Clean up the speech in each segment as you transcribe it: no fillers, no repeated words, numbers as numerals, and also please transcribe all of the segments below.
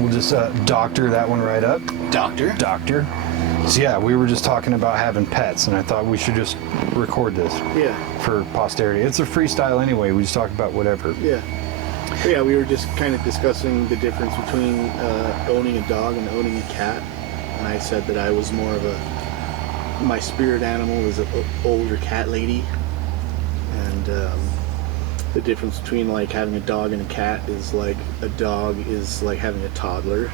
We'll just doctor that one right up. Doctor? Doctor. So yeah, we were just talking about having pets, and I thought we should just record this. Yeah. For posterity. It's a freestyle anyway. We just talk about whatever. Yeah. But yeah, we were just kind of discussing the difference between owning a dog and owning a cat. And I said that I was more of my spirit animal is an older cat lady. And the difference between like having a dog and a cat is like a dog is like having a toddler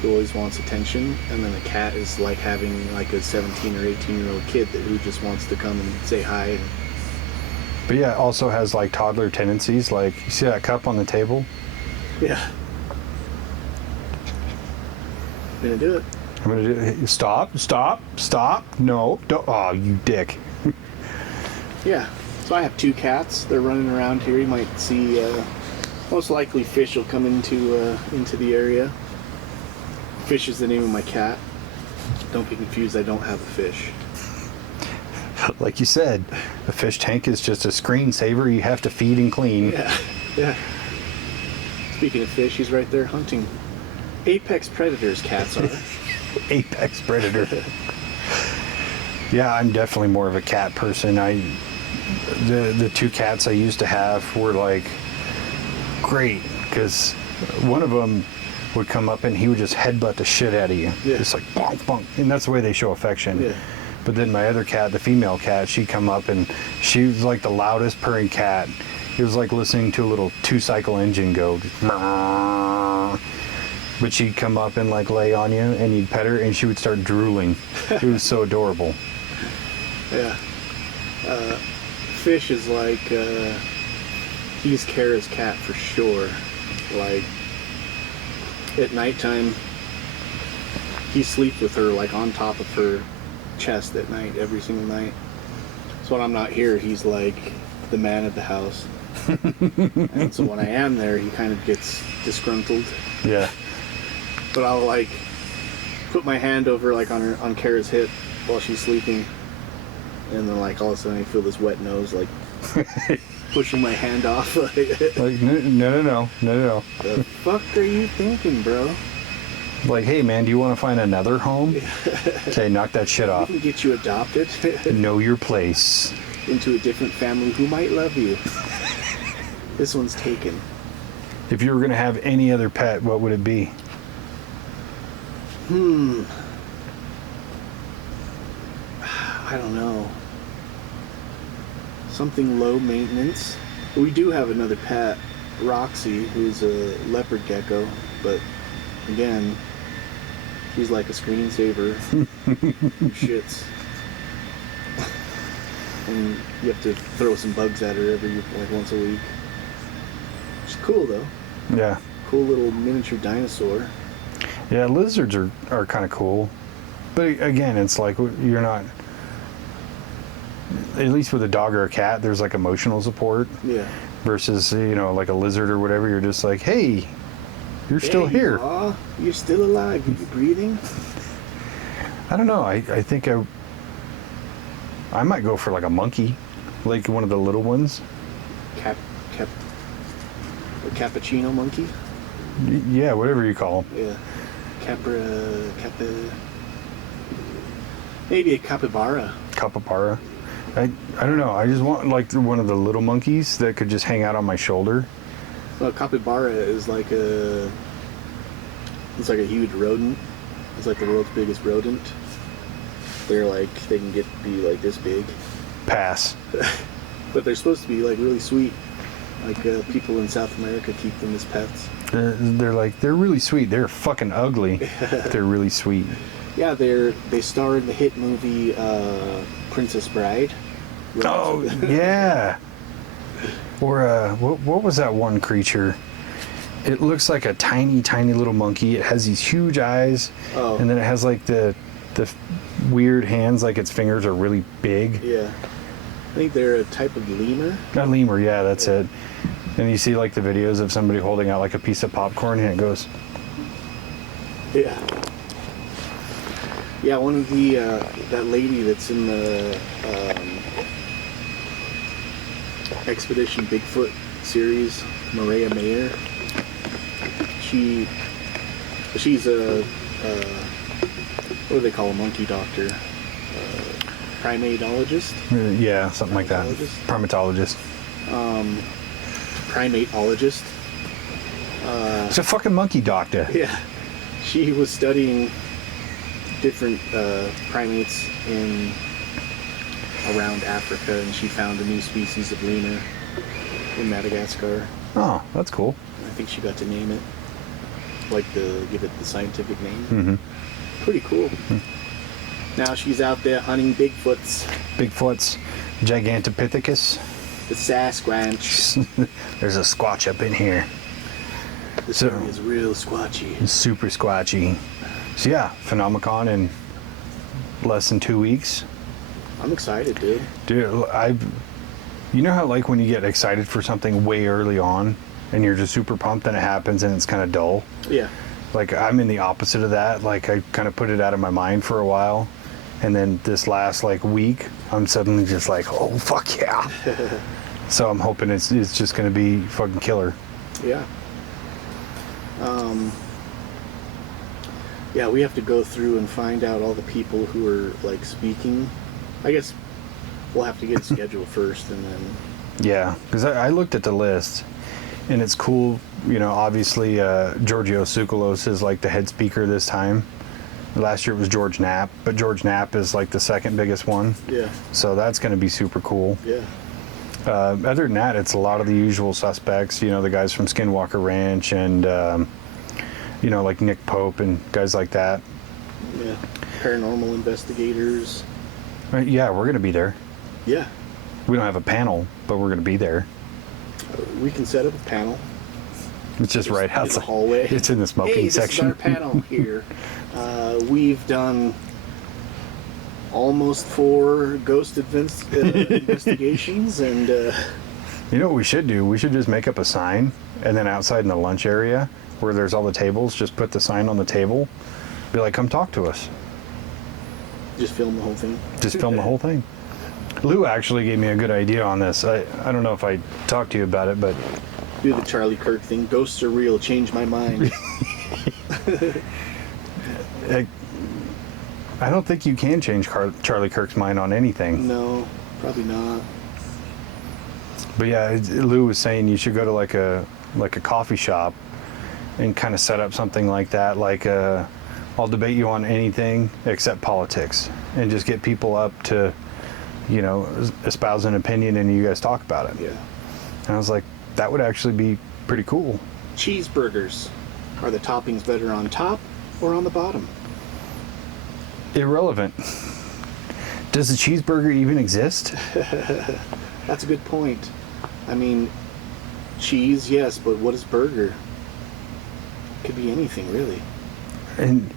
who always wants attention, and then a cat is like having like a 17 or 18-year-old kid who just wants to come and say hi. But yeah, it also has like toddler tendencies. Like, you see that cup on the table? Yeah. I'm gonna do it. I'm gonna do it. Stop. No, don't. Oh, you dick. Yeah. So I have 2 cats. They're running around here. You might see. Most likely, Fish will come into the area. Fish is the name of my cat. Don't be confused. I don't have a fish. Like you said, a fish tank is just a screensaver you have to feed and clean. Yeah. Yeah. Speaking of fish, he's right there hunting. Apex predators, cats are. Apex predator. Yeah, I'm definitely more of a cat person. The 2 cats I used to have were like great, because one of them would come up and he would just headbutt the shit out of you. Yeah. Just like bonk, bonk. And that's the way they show affection. Yeah. But then my other cat, the female cat, she'd come up and she was like the loudest purring cat. It was like listening to a little 2-cycle engine go. But she'd come up and like lay on you and you'd pet her and she would start drooling. It was so adorable. Yeah. Fish is like, he's Kara's cat for sure. Like, at nighttime, he sleeps with her like on top of her chest at night, every single night. So when I'm not here, he's like the man of the house. And so when I am there, he kind of gets disgruntled. Yeah. But I'll like put my hand over like on Kara's hip while she's sleeping, and then like all of a sudden I feel this wet nose like pushing my hand off. Like no. The fuck are you thinking, bro? Like, hey man, do you want to find another home? Okay, knock that shit We off. can get you adopted Know your place. into a different family who might love you. This one's taken. If you were gonna have any other pet, what would it be? I don't know. Something low maintenance. We do have another pet, Roxy, who's a leopard gecko, but again, she's like a screensaver. Who shits. And you have to throw some bugs at her like once a week. She's cool though. Yeah. Cool little miniature dinosaur. Yeah, lizards are kind of cool. But again, it's like you're not, at least with a dog or a cat, there's like emotional support. Yeah. Versus, you know, like a lizard or whatever, you're just like, hey, you're still here. You're still alive. Are you breathing? I don't know. I think I might go for like a monkey, like one of the little ones. A cappuccino monkey? Yeah, whatever you call them. Yeah. Maybe a capybara. Capybara. I don't know. I just want like one of the little monkeys that could just hang out on my shoulder. Well, capybara is like a huge rodent. It's like the world's biggest rodent. They can be like this big. Pass. But they're supposed to be like really sweet. Like people in South America keep them as pets. They're really sweet. They're fucking ugly. They're really sweet. Yeah, they star in the hit movie Princess Bride. Oh yeah. Or what was that one creature? It looks like a tiny little monkey. It has these huge eyes, and then it has like the weird hands, like its fingers are really big. Yeah, I think they're a type of lemur. Not lemur, yeah, that's it. And you see like the videos of somebody holding out like a piece of popcorn, and it goes. Yeah. Yeah, one of the that lady that's in the Expedition Bigfoot series, Maria Mayer. She She's a what do they call a monkey doctor? Primatologist? Yeah, something like that. Primatologist. Primatologist. It's a fucking monkey doctor. Yeah. She was studying different primates around Africa, and she found a new species of lemur in Madagascar. Oh, that's cool. I think she got to name it, give it the scientific name. Mm-hmm. Pretty cool. Mm-hmm. Now she's out there hunting Bigfoots. Bigfoots, Gigantopithecus. The Sasquatch. There's a squatch up in here. This area is real squatchy. Super squatchy. So yeah, Phenomicon in less than 2 weeks. I'm excited, dude. Dude, you know how like when you get excited for something way early on and you're just super pumped and it happens and it's kind of dull? Yeah. Like I'm in the opposite of that. Like I kind of put it out of my mind for a while. And then this last like week, I'm suddenly just like, oh, fuck yeah. So I'm hoping it's just going to be fucking killer. Yeah. Yeah, we have to go through and find out all the people who are like speaking. I guess we'll have to get a schedule first and then... Yeah, because I looked at the list and it's cool. You know, obviously Giorgio Tsoukalos is like the head speaker this time. Last year it was George Knapp, but George Knapp is like the second biggest one. Yeah. So that's going to be super cool. Yeah. Other than that, it's a lot of the usual suspects, you know, the guys from Skinwalker Ranch and, you know, like Nick Pope and guys like that. Yeah. Paranormal investigators. Right, yeah, we're going to be there. Yeah. We don't have a panel, but we're going to be there. We can set up a panel. It's just right outside. The hallway. It's in the smoking section. This is our panel here. We've done almost 4 ghost investigations, and you know what we should do? We should just make up a sign, and then outside in the lunch area where there's all the tables, just put the sign on the table. Be like, come talk to us. Just film the whole thing. Just film the whole thing. Lou actually gave me a good idea on this. I don't know if I talked to you about it, but do the Charlie Kirk thing. Ghosts are real. Change my mind. I don't think you can change Charlie Kirk's mind on anything. No, probably not. But yeah, Lou was saying you should go to like a coffee shop and kind of set up something like that. Like I'll debate you on anything except politics, and just get people up to, you know, espouse an opinion, and you guys talk about it. Yeah. And I was like, that would actually be pretty cool. Cheeseburgers. Are the toppings better on top or on the bottom? Irrelevant. Does a cheeseburger even exist? That's a good point. I mean, cheese, yes, but what is burger? Could be anything, really. And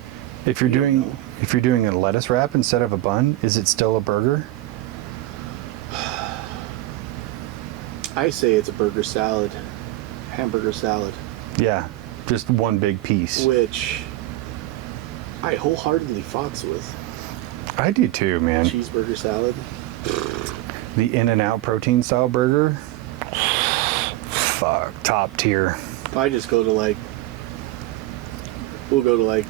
if you're doing a lettuce wrap instead of a bun, is it still a burger? I say it's a burger salad. Hamburger salad. Yeah, just one big piece. Which I wholeheartedly fox with. I do too, man. Cheeseburger salad. The In-N-Out protein style burger. Fuck, top tier. I just go to we'll go to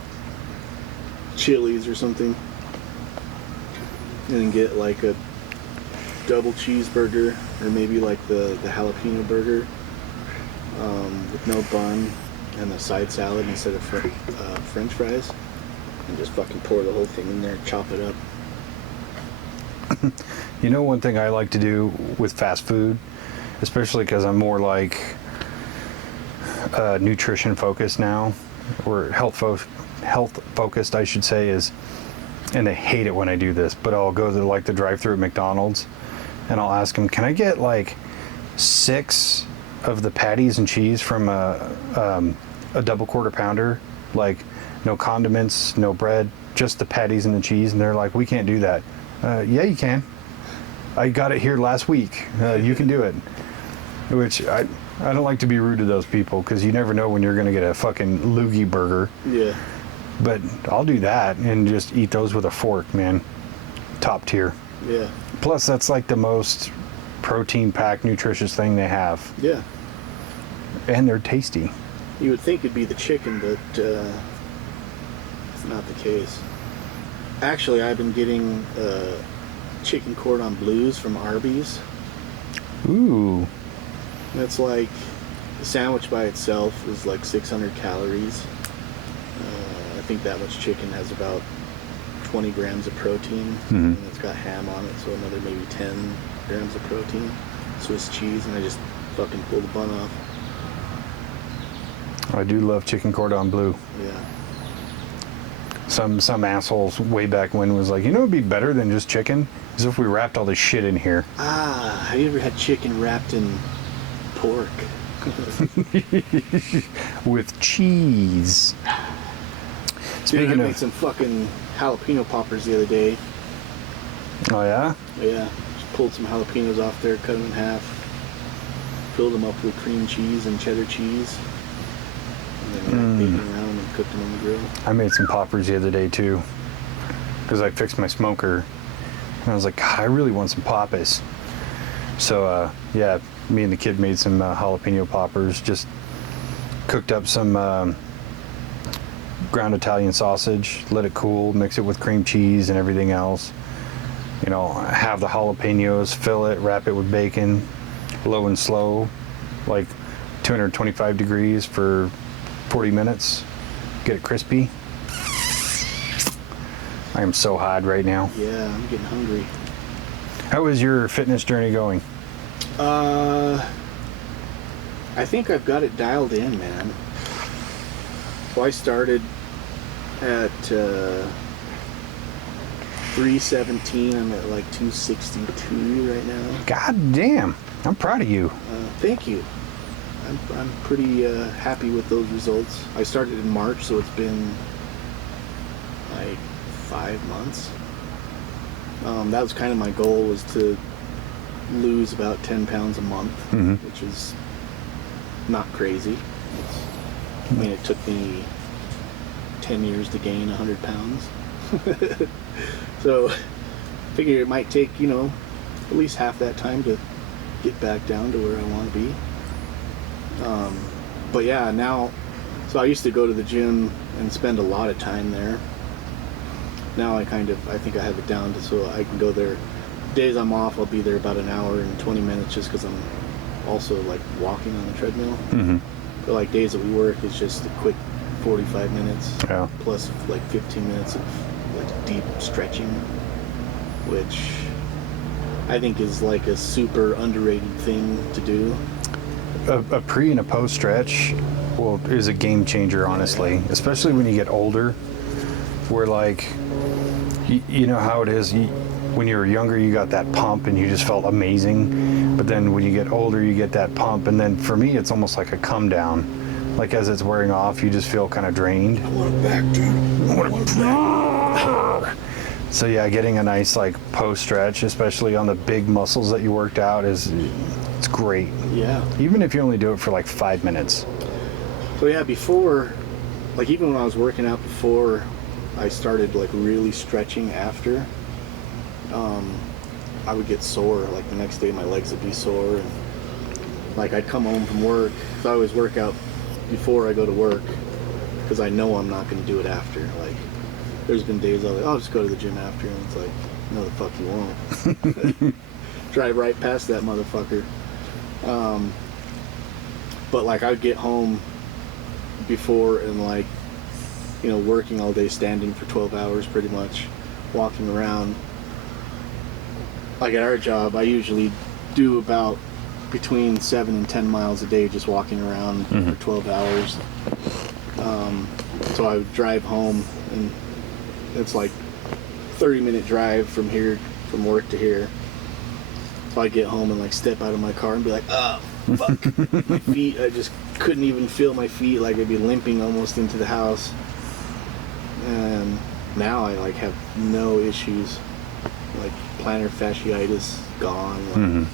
Chili's or something, and then get like a double cheeseburger, or maybe like the jalapeno burger with no bun and the side salad instead of French fries, and just fucking pour the whole thing in there, chop it up. You know, one thing I like to do with fast food, especially because I'm more like nutrition focused now, or health focused, I should say, is, and they hate it when I do this, but I'll go to the drive-thru at McDonald's and I'll ask them, can I get 6 of the patties and cheese from a double quarter pounder, no condiments, no bread, just the patties and the cheese? And they're like, we can't do that. Yeah, you can. I got it here last week. You can do it. Which I don't like to be rude to those people, because you never know when you're going to get a fucking loogie burger. Yeah. But I'll do that and just eat those with a fork, man. Top tier. Yeah. Plus, that's the most protein-packed, nutritious thing they have. Yeah. And they're tasty. You would think it'd be the chicken, but not the case. Actually, I've been getting chicken cordon bleus from Arby's. Ooh. That's like, the sandwich by itself is like 600 calories. I think that much chicken has about 20 grams of protein. And it's got ham on it, so another maybe 10 grams of protein. Swiss cheese, and I just fucking pull the bun off. I do love chicken cordon bleu. Yeah. Some assholes way back when was like, you know, it'd be better than just chicken, is if we wrapped all this shit in here. Ah, have you ever had chicken wrapped in pork? With cheese. Dude, I Speaking made of, some fucking jalapeno poppers the other day. oh yeah, Yeah, just pulled some jalapenos off there, cut them in half, filled them up with cream cheese and cheddar cheese, and then bacon around them and cooked them on the grill. I made some poppers the other day too, because I fixed my smoker, and I was like, God, I really want some poppers. So yeah, me and the kid made some jalapeno poppers. Just cooked up some ground Italian sausage, let it cool, mix it with cream cheese and everything else. You know, have the jalapenos, fill it, wrap it with bacon, low and slow, like 225 degrees for 40 minutes. Get it crispy. I am so hot right now. Yeah, I'm getting hungry. How is your fitness journey going? I think I've got it dialed in, man. So I started at 317. I'm at like 262 right now. God damn, I'm proud of you. Thank you. I'm pretty happy with those results. I started in March, so it's been like 5 months. That was kind of my goal, was to lose about 10 pounds a month, which is not crazy. I mean, it took me 10 years to gain 100 pounds. So I figure it might take, you know, at least half that time to get back down to where I want to be. But yeah, now, so I used to go to the gym and spend a lot of time there. Now I think I have it down to so I can go there. Days I'm off, I'll be there about an hour and 20 minutes just because I'm also like walking on the treadmill. But like days that we work, it's just a quick 45 minutes plus like 15 minutes of like deep stretching, which I think is like a super underrated thing to do. A pre and a post stretch is a game changer, honestly, especially when you get older, where like, you know how it is, when you were younger you got that pump and you just felt amazing, but then when you get older you get that pump, and then for me it's almost like a come down, like as it's wearing off you just feel kind of drained. I want it back, dude. I want it back. So yeah, getting a nice like post stretch, especially on the big muscles that you worked out, it's great. Yeah. Even if you only do it for like 5 minutes. So yeah, before, like even when I was working out before I started like really stretching after, I would get sore. Like the next day my legs would be sore, and like I'd come home from work, so I always work out before I go to work because I know I'm not going to do it after. Like there's been days I'll just go to the gym after, and it's like, no the fuck you won't. Drive right past that motherfucker. But like I'd get home before and like, you know, working all day, standing for 12 hours pretty much, walking around. Like at our job, I usually do about between 7 and 10 miles a day just walking around for 12 hours. So I would drive home, and it's like 30-minute drive from here, from work to here. So I'd get home and like step out of my car and be like, oh, fuck. My feet, I just couldn't even feel my feet. Like I'd be limping almost into the house. And now I like have no issues. Like plantar fasciitis gone. Like,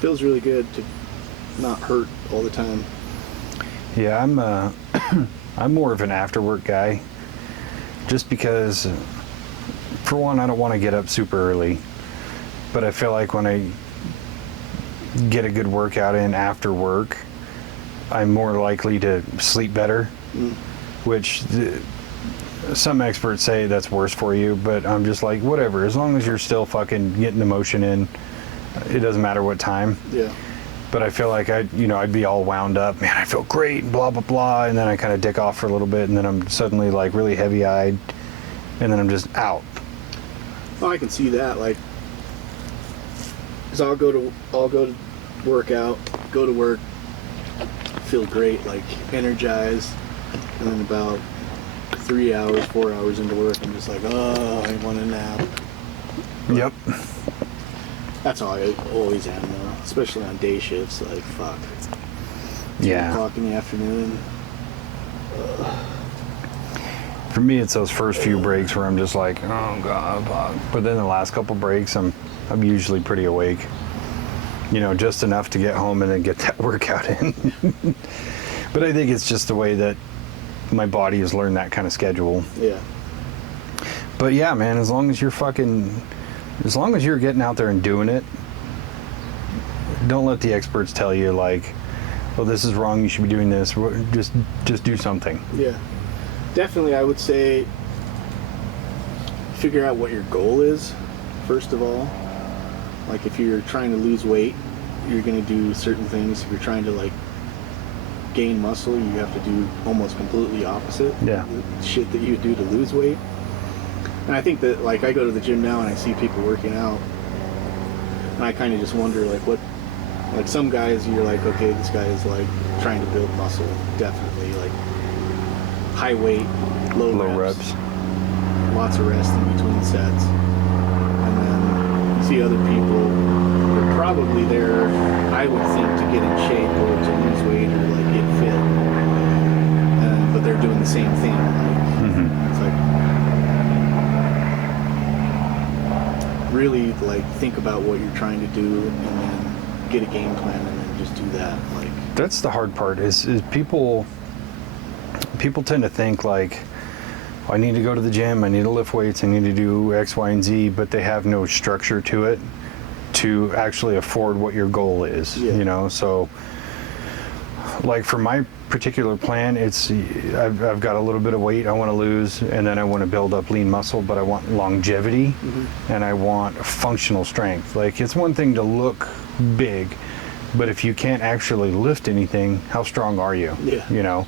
feels really good to not hurt all the time. Yeah, I'm more of an after work guy, just because for one I don't want to get up super early, but I feel like when I get a good workout in after work, I'm more likely to sleep better. which some experts say that's worse for you, but I'm just like, whatever. As long as you're still fucking getting the motion in, it doesn't matter what time. Yeah. But I feel like I'd be all wound up. Man, I feel great, blah, blah, blah. And then I kind of dick off for a little bit, and then I'm suddenly like really heavy-eyed, and then I'm just out. Oh, I can see that. Like, cause I'll go to work out, go to work, feel great, like energized, and then about 3 hours, 4 hours into work, I'm just like, oh, I want a nap. But yep. That's how I always am, though, especially on day shifts. Like, fuck. 2 o'clock in the afternoon. For me, it's those first few breaks where I'm just like, oh god, fuck. But then the last couple breaks, I'm usually pretty awake. Just enough to get home and then get that workout in. But I think it's just the way that my body has learned that kind of schedule. Yeah. But yeah, man, as long as you're getting out there and doing it, don't let the experts tell you like, well, this is wrong, you should be doing this. Just do something. Yeah. Definitely, I would say figure out what your goal is, first of all. Like, if you're trying to lose weight, you're going to do certain things. If you're trying to, like, gain muscle, you have to do almost completely opposite. Yeah. The shit that you do to lose weight. And I think that, like, I go to the gym now and I see people working out, and I kind of just wonder, like, like, some guys, you're like, okay, this guy is, like, trying to build muscle, definitely, like, high weight, low reps, lots of rest in between sets. And then you see other people, they're probably there, I would think, to get in shape or to lose weight or, like, get fit, but they're doing the same thing. Like, it's like, really, like, think about what you're trying to do and then get a game plan and then just do that. Like, that's the hard part is people tend to think like, I need to go to the gym, I need to lift weights, I need to do X, Y, and Z, but they have no structure to it to actually afford what your goal is. Yeah. So like for my particular plan, I've got a little bit of weight I want to lose, and then I want to build up lean muscle, but I want longevity and I want functional strength. Like, it's one thing to look big, but if you can't actually lift anything, how strong are you? Yeah.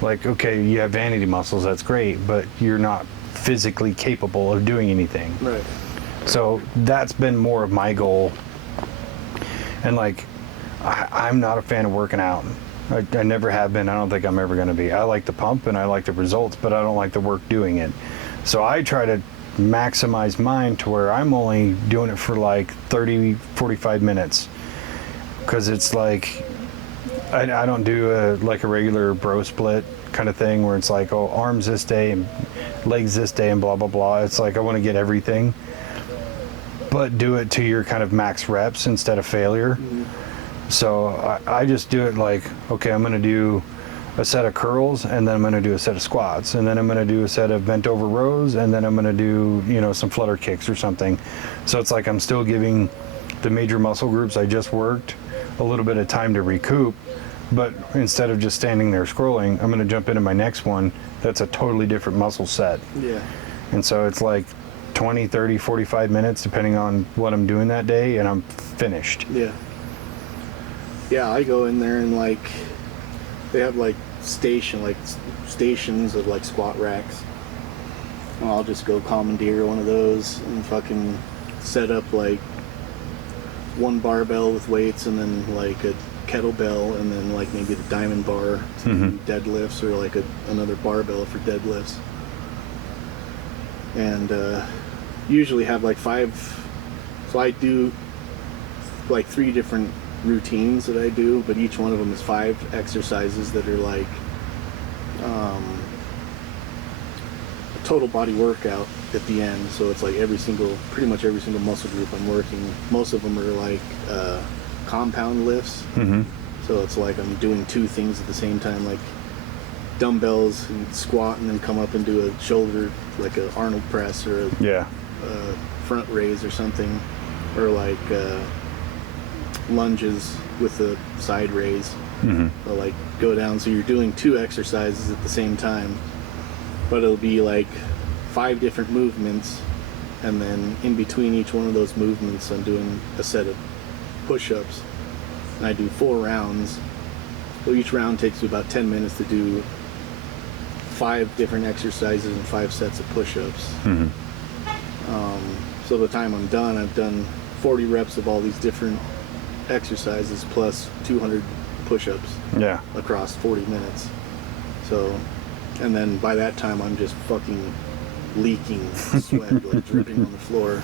Like, okay, you have vanity muscles, that's great, but you're not physically capable of doing anything. Right. So that's been more of my goal. And like, I'm not a fan of working out. I never have been. I don't think I'm ever going to be. I like the pump and I like the results, but I don't like the work doing it. So I try to maximize mine to where I'm only doing it for like 30, 45 minutes. Because it's like, I don't do a regular bro split kind of thing where it's like, oh, arms this day and legs this day and blah, blah, blah. It's like, I want to get everything, but do it to your kind of max reps instead of failure. So I just do it like, okay, I'm going to do a set of curls, and then I'm going to do a set of squats, and then I'm going to do a set of bent over rows, and then I'm going to do, some flutter kicks or something. So it's like I'm still giving the major muscle groups I just worked a little bit of time to recoup, but instead of just standing there scrolling, I'm going to jump into my next one that's a totally different muscle set. Yeah. And so it's like 20, 30, 45 minutes depending on what I'm doing that day, and I'm finished. Yeah. Yeah, I go in there and like they have like stations of like squat racks. And I'll just go commandeer one of those and fucking set up like one barbell with weights and then like a kettlebell and then like maybe the diamond bar to deadlifts, or like another barbell for deadlifts. And usually have like 5, so I do like 3 different routines that I do, but each one of them is 5 exercises that are like a total body workout at the end. So it's like pretty much every single muscle group I'm working. Most of them are like compound lifts. So it's like I'm doing 2 things at the same time, like dumbbells and squat and then come up and do a shoulder, like a Arnold press or a front raise or something, or like lunges with the side raise. Mm-hmm. They'll like go down, so you're doing 2 exercises at the same time, but it'll be like 5 different movements, and then in between each one of those movements I'm doing a set of push-ups, and I do 4 rounds. So each round takes me about 10 minutes to do 5 different exercises and 5 sets of push-ups. Mm-hmm. So by the time I'm done, I've done 40 reps of all these different exercises plus 200 push-ups Yeah. across 40 minutes. So, and then by that time I'm just fucking leaking sweat, like dripping on the floor.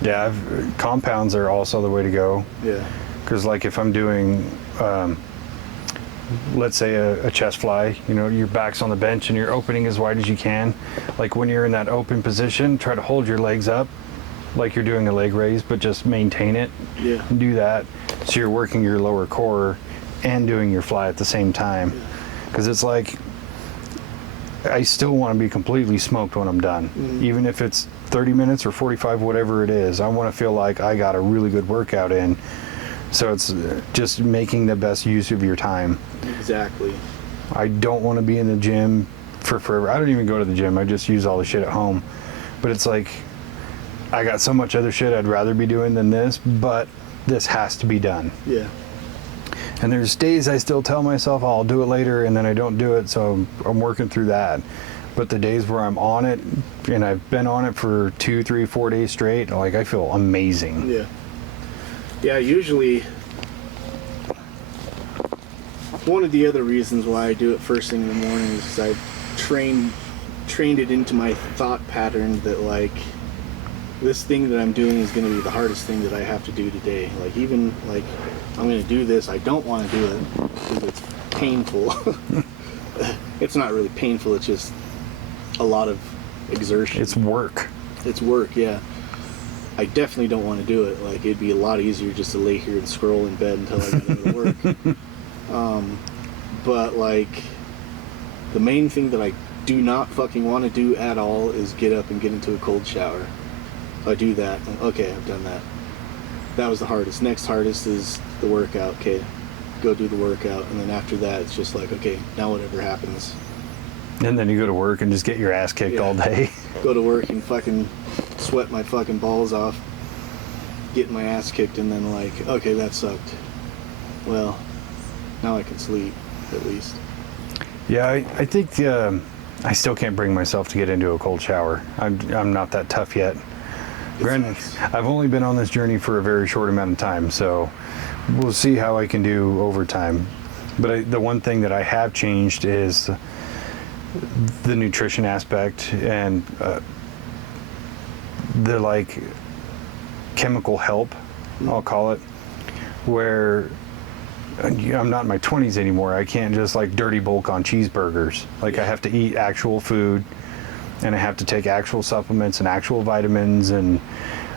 Yeah, compounds are also the way to go. Yeah. Because like if I'm doing, let's say a chest fly, you know, your back's on the bench and you're opening as wide as you can. Like when you're in that open position, try to hold your legs up like you're doing a leg raise, but just maintain it. Yeah. And do that. So you're working your lower core and doing your fly at the same time. Because it's like, I still want to be completely smoked when I'm done. Mm-hmm. Even if it's 30 minutes or 45, whatever it is, I want to feel like I got a really good workout in. So it's just making the best use of your time. Exactly. I don't want to be in the gym for forever. I don't even go to the gym. I just use all the shit at home. But it's like, I got so much other shit I'd rather be doing than this, but this has to be done. Yeah. And there's days I still tell myself, oh, I'll do it later, and then I don't do it, so I'm working through that. But the days where I'm on it, and I've been on it for 2, 3, 4 days straight, like I feel amazing. Yeah. Yeah, usually one of the other reasons why I do it first thing in the morning is because I've trained it into my thought pattern that like this thing that I'm doing is going to be the hardest thing that I have to do today. Like even like I'm going to do this, I don't want to do it because it's painful. It's not really painful, it's just a lot of exertion. It's work. It's work, yeah. I definitely don't want to do it. Like it'd be a lot easier just to lay here and scroll in bed until I get into work. But like the main thing that I do not fucking want to do at all is get up and get into a cold shower. So I do that. Okay, I've done that. That was the hardest. Next hardest is the workout. Okay, go do the workout. And then after that, it's just like, okay, now whatever happens. And then you go to work and just get your ass kicked all day. Go to work and fucking sweat my fucking balls off, getting my ass kicked, and then like, okay, that sucked. Well, now I can sleep, at least. Yeah, I think I still can't bring myself to get into a cold shower. I'm not that tough yet. Granted, I've only been on this journey for a very short amount of time, so we'll see how I can do over time. But the one thing that I have changed is the nutrition aspect and the like chemical help, I'll call it, where I'm not in my 20s anymore. I can't just like dirty bulk on cheeseburgers. Like I have to eat actual food, and I have to take actual supplements and actual vitamins.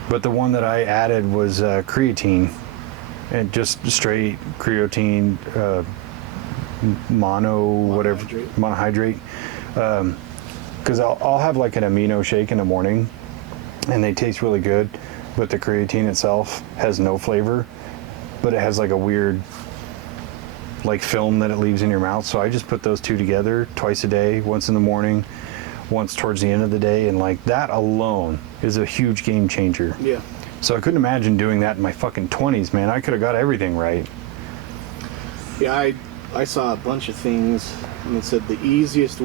But the one that I added was creatine, and just straight creatine, monohydrate. Because I'll have like an amino shake in the morning, and they taste really good, but the creatine itself has no flavor, but it has like a weird like film that it leaves in your mouth. So I just put those two together twice a day, once in the morning, once towards the end of the day, and like that alone is a huge game changer. Yeah. So I couldn't imagine doing that in my fucking 20s, man. I could have got everything right. Yeah, I saw a bunch of things, and it said the easiest,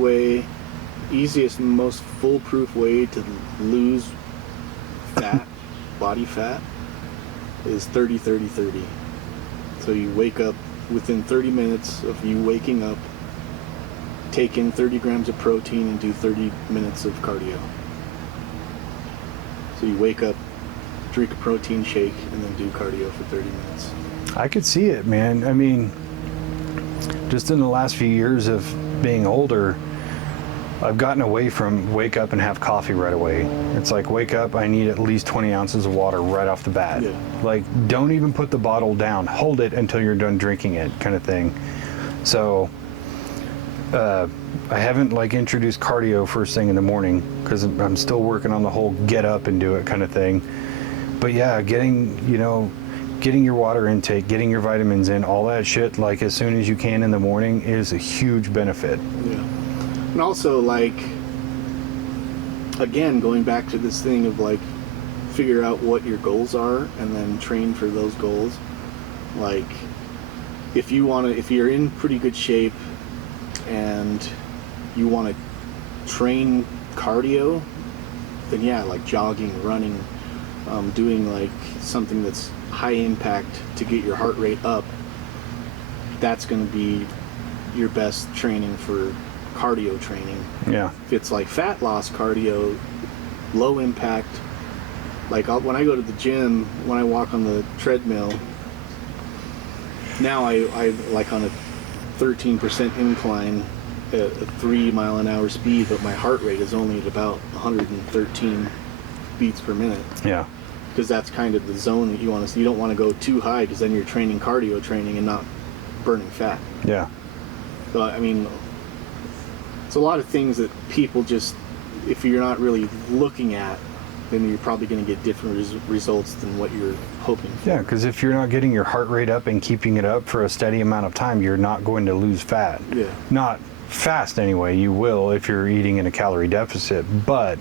most foolproof way to lose fat, body fat, is 30-30-30. So you wake up within 30 minutes of you waking up, take in 30 grams of protein and do 30 minutes of cardio. So you wake up, drink a protein shake, and then do cardio for 30 minutes. I could see it, man. I mean, just in the last few years of being older, I've gotten away from wake up and have coffee right away. It's like, wake up, I need at least 20 ounces of water right off the bat. Yeah. Like, don't even put the bottle down. Hold it until you're done drinking it, kind of thing. So, I haven't like introduced cardio first thing in the morning because I'm still working on the whole get up and do it kind of thing. But yeah, getting, getting your water intake, getting your vitamins in, all that shit, like as soon as you can in the morning is a huge benefit. Yeah. And also, like, again, going back to this thing of like, figure out what your goals are and then train for those goals. Like, if you're in pretty good shape and you want to train cardio, then yeah, like jogging, running, doing like something that's high impact to get your heart rate up, that's going to be your best training for cardio training. Yeah. If it's like fat loss cardio, low impact, like when I go to the gym, when I walk on the treadmill, now I like on a 13% incline at a 3 mile an hour speed, but my heart rate is only at about 113 beats per minute. Yeah. Because that's kind of the zone that you want to see. You don't want to go too high because then you're training cardio training and not burning fat. Yeah. So, I mean, it's a lot of things that people just, if you're not really looking at, then you're probably going to get different results than what you're hoping for. Yeah, because if you're not getting your heart rate up and keeping it up for a steady amount of time, you're not going to lose fat. Yeah. Not fast anyway. You will if you're eating in a calorie deficit, but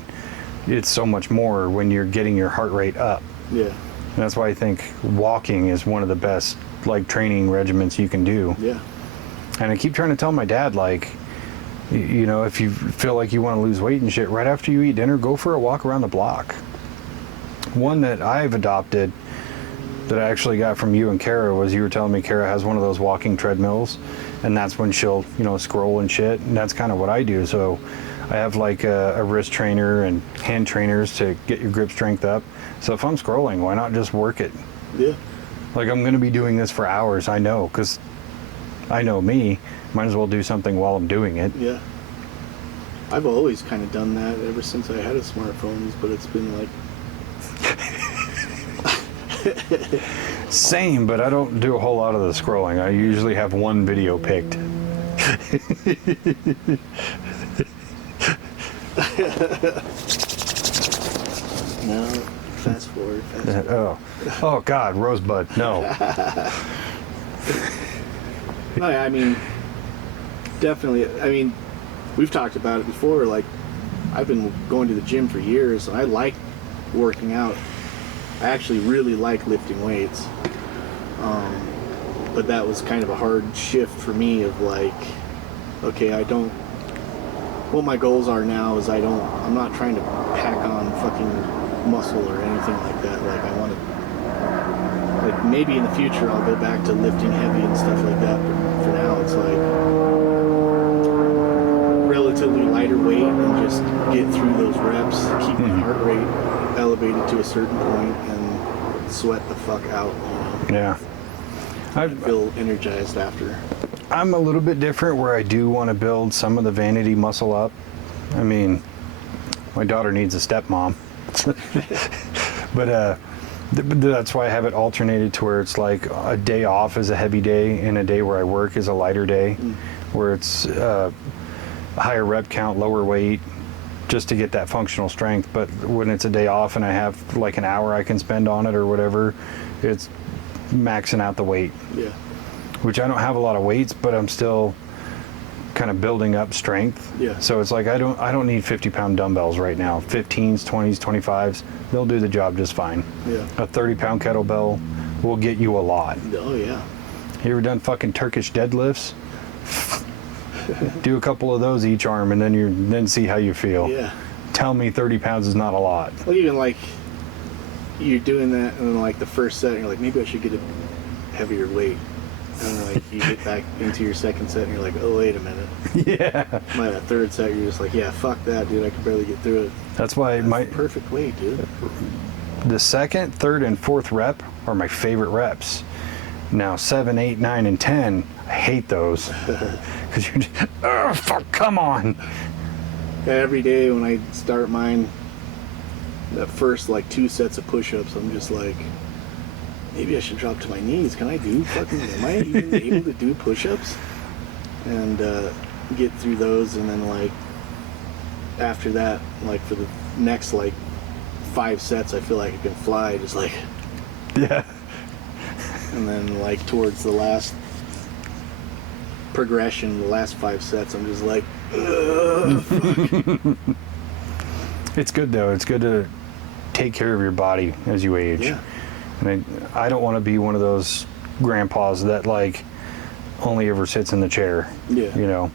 it's so much more when you're getting your heart rate up. Yeah. And that's why I think walking is one of the best like training regimens you can do. Yeah. And I keep trying to tell my dad, like, you know, if you feel like you want to lose weight and shit, right after you eat dinner, go for a walk around the block. One that I've adopted that I actually got from you and Kara was, you were telling me Kara has one of those walking treadmills, and that's when she'll, you know, scroll and shit, and that's kind of what I do. So I have like a wrist trainer and hand trainers to get your grip strength up. So if I'm scrolling, why not just work it? Yeah. Like, I'm going to be doing this for hours, I know, because I know me. Might as well do something while I'm doing it. Yeah. I've always kind of done that ever since I had a smartphone, but it's been like... Same, but I don't do a whole lot of the scrolling. I usually have one video picked. No, fast forward. Oh God, Rosebud, no. No, I mean, definitely. I mean, we've talked about it before. Like, I've been going to the gym for years, and I like working out. I actually really like lifting weights. But that was kind of a hard shift for me of like, okay, what my goals are now is I'm not trying to pack on fucking muscle or anything like that. Like, I want to, like, maybe in the future I'll go back to lifting heavy and stuff like that, but for now it's like relatively lighter weight and just get through those reps, keep my heart rate elevated to a certain point and sweat the fuck out, you know? Yeah. I feel energized after. I'm a little bit different where I do want to build some of the vanity muscle up. I mean, my daughter needs a stepmom. But that's why I have it alternated to where it's like a day off is a heavy day and a day where I work is a lighter day, where it's higher rep count, lower weight, just to get that functional strength. But when it's a day off and I have like an hour I can spend on it or whatever, it's maxing out the weight. Yeah. Which I don't have a lot of weights, but I'm still kind of building up strength. Yeah. So it's like I don't need 50-pound dumbbells right now. 15s, 20s, 25s, they'll do the job just fine. Yeah. A 30-pound kettlebell will get you a lot. Oh yeah. You ever done fucking Turkish deadlifts? Do a couple of those each arm and then see how you feel. Yeah. Tell me 30 pounds is not a lot. Well, even like you're doing that and then like the first set you're like, maybe I should get a heavier weight. And then like you get back into your second set and you're like, oh wait a minute. Yeah. By the third set you're just like, yeah, fuck that, dude, I can barely get through it. That's why That's the perfect weight, dude. The second, third, and fourth rep are my favorite reps. Now 7, 8, 9, and 10, I hate those. Because you're just, oh fuck, come on. Every day when I start mine, that first like 2 sets of push-ups, I'm just like, maybe I should drop to my knees. Am I even able to do push-ups? And get through those, and then like after that, like for the next like 5 sets, I feel like I can fly, just like, Yeah. And then, like, towards the last progression, the last 5 sets, I'm just like, ugh. It's good, though. It's good to take care of your body as you age. Yeah. And I don't want to be one of those grandpas that, like, only ever sits in the chair. Yeah. You know,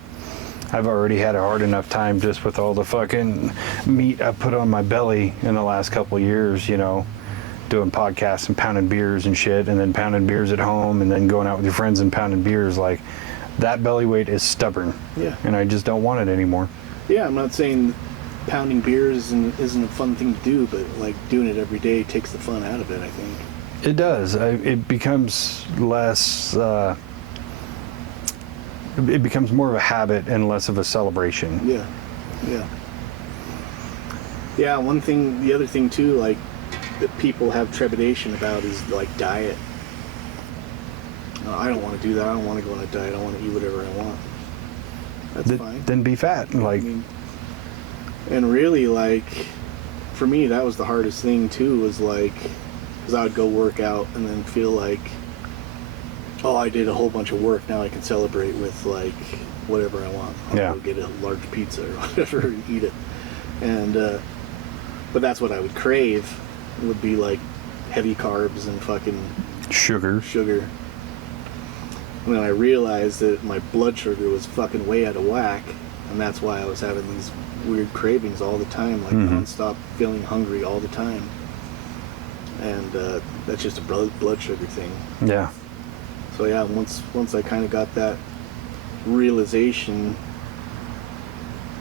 I've already had a hard enough time just with all the fucking meat I put on my belly in the last couple of years, you know, doing podcasts and pounding beers and shit, and then pounding beers at home, and then going out with your friends and pounding beers. Like, that belly weight is stubborn. Yeah. And I just don't want it anymore. Yeah, I'm not saying pounding beers isn't a fun thing to do, but, like, doing it every day takes the fun out of it, I think. It does. It becomes less... it becomes more of a habit and less of a celebration. Yeah. Yeah. Yeah, the other thing, too, like, that people have trepidation about is, like, diet. I don't want to do that. I don't want to go on a diet. I want to eat whatever I want. That's fine. Then be fat. Like, I mean, and really, like, for me, that was the hardest thing, too, was, like, because I would go work out and then feel like, oh, I did a whole bunch of work. Now I can celebrate with, like, whatever I want. I'll go get a large pizza or whatever and eat it. And, but that's what I would crave. It would be, like, heavy carbs and fucking sugar. And then I realized that my blood sugar was fucking way out of whack. And that's why I was having these weird cravings all the time, like nonstop feeling hungry all the time. And that's just a blood sugar thing. Yeah. So yeah, once I kind of got that realization,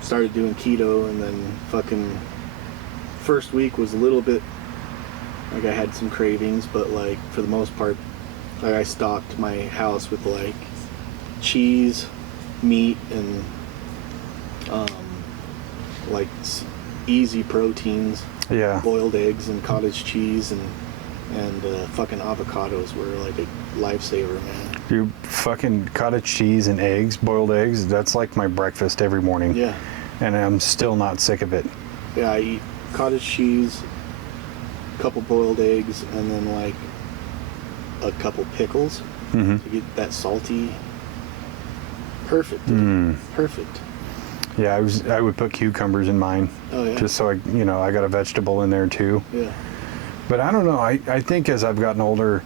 started doing keto, and then fucking first week was a little bit like I had some cravings, but, like, for the most part, like, I stocked my house with, like, cheese, meat, and like easy proteins. Yeah. Boiled eggs and cottage cheese and fucking avocados were like a lifesaver, man. You fucking cottage cheese and eggs, boiled eggs, that's like my breakfast every morning. Yeah. And I'm still not sick of it. Yeah, I eat cottage cheese, a couple boiled eggs, and then, like, a couple pickles to get that salty. Perfect. Perfect. Yeah, I would put cucumbers in mine. Oh, yeah. Just so I got a vegetable in there too. Yeah. But I don't know. I think as I've gotten older,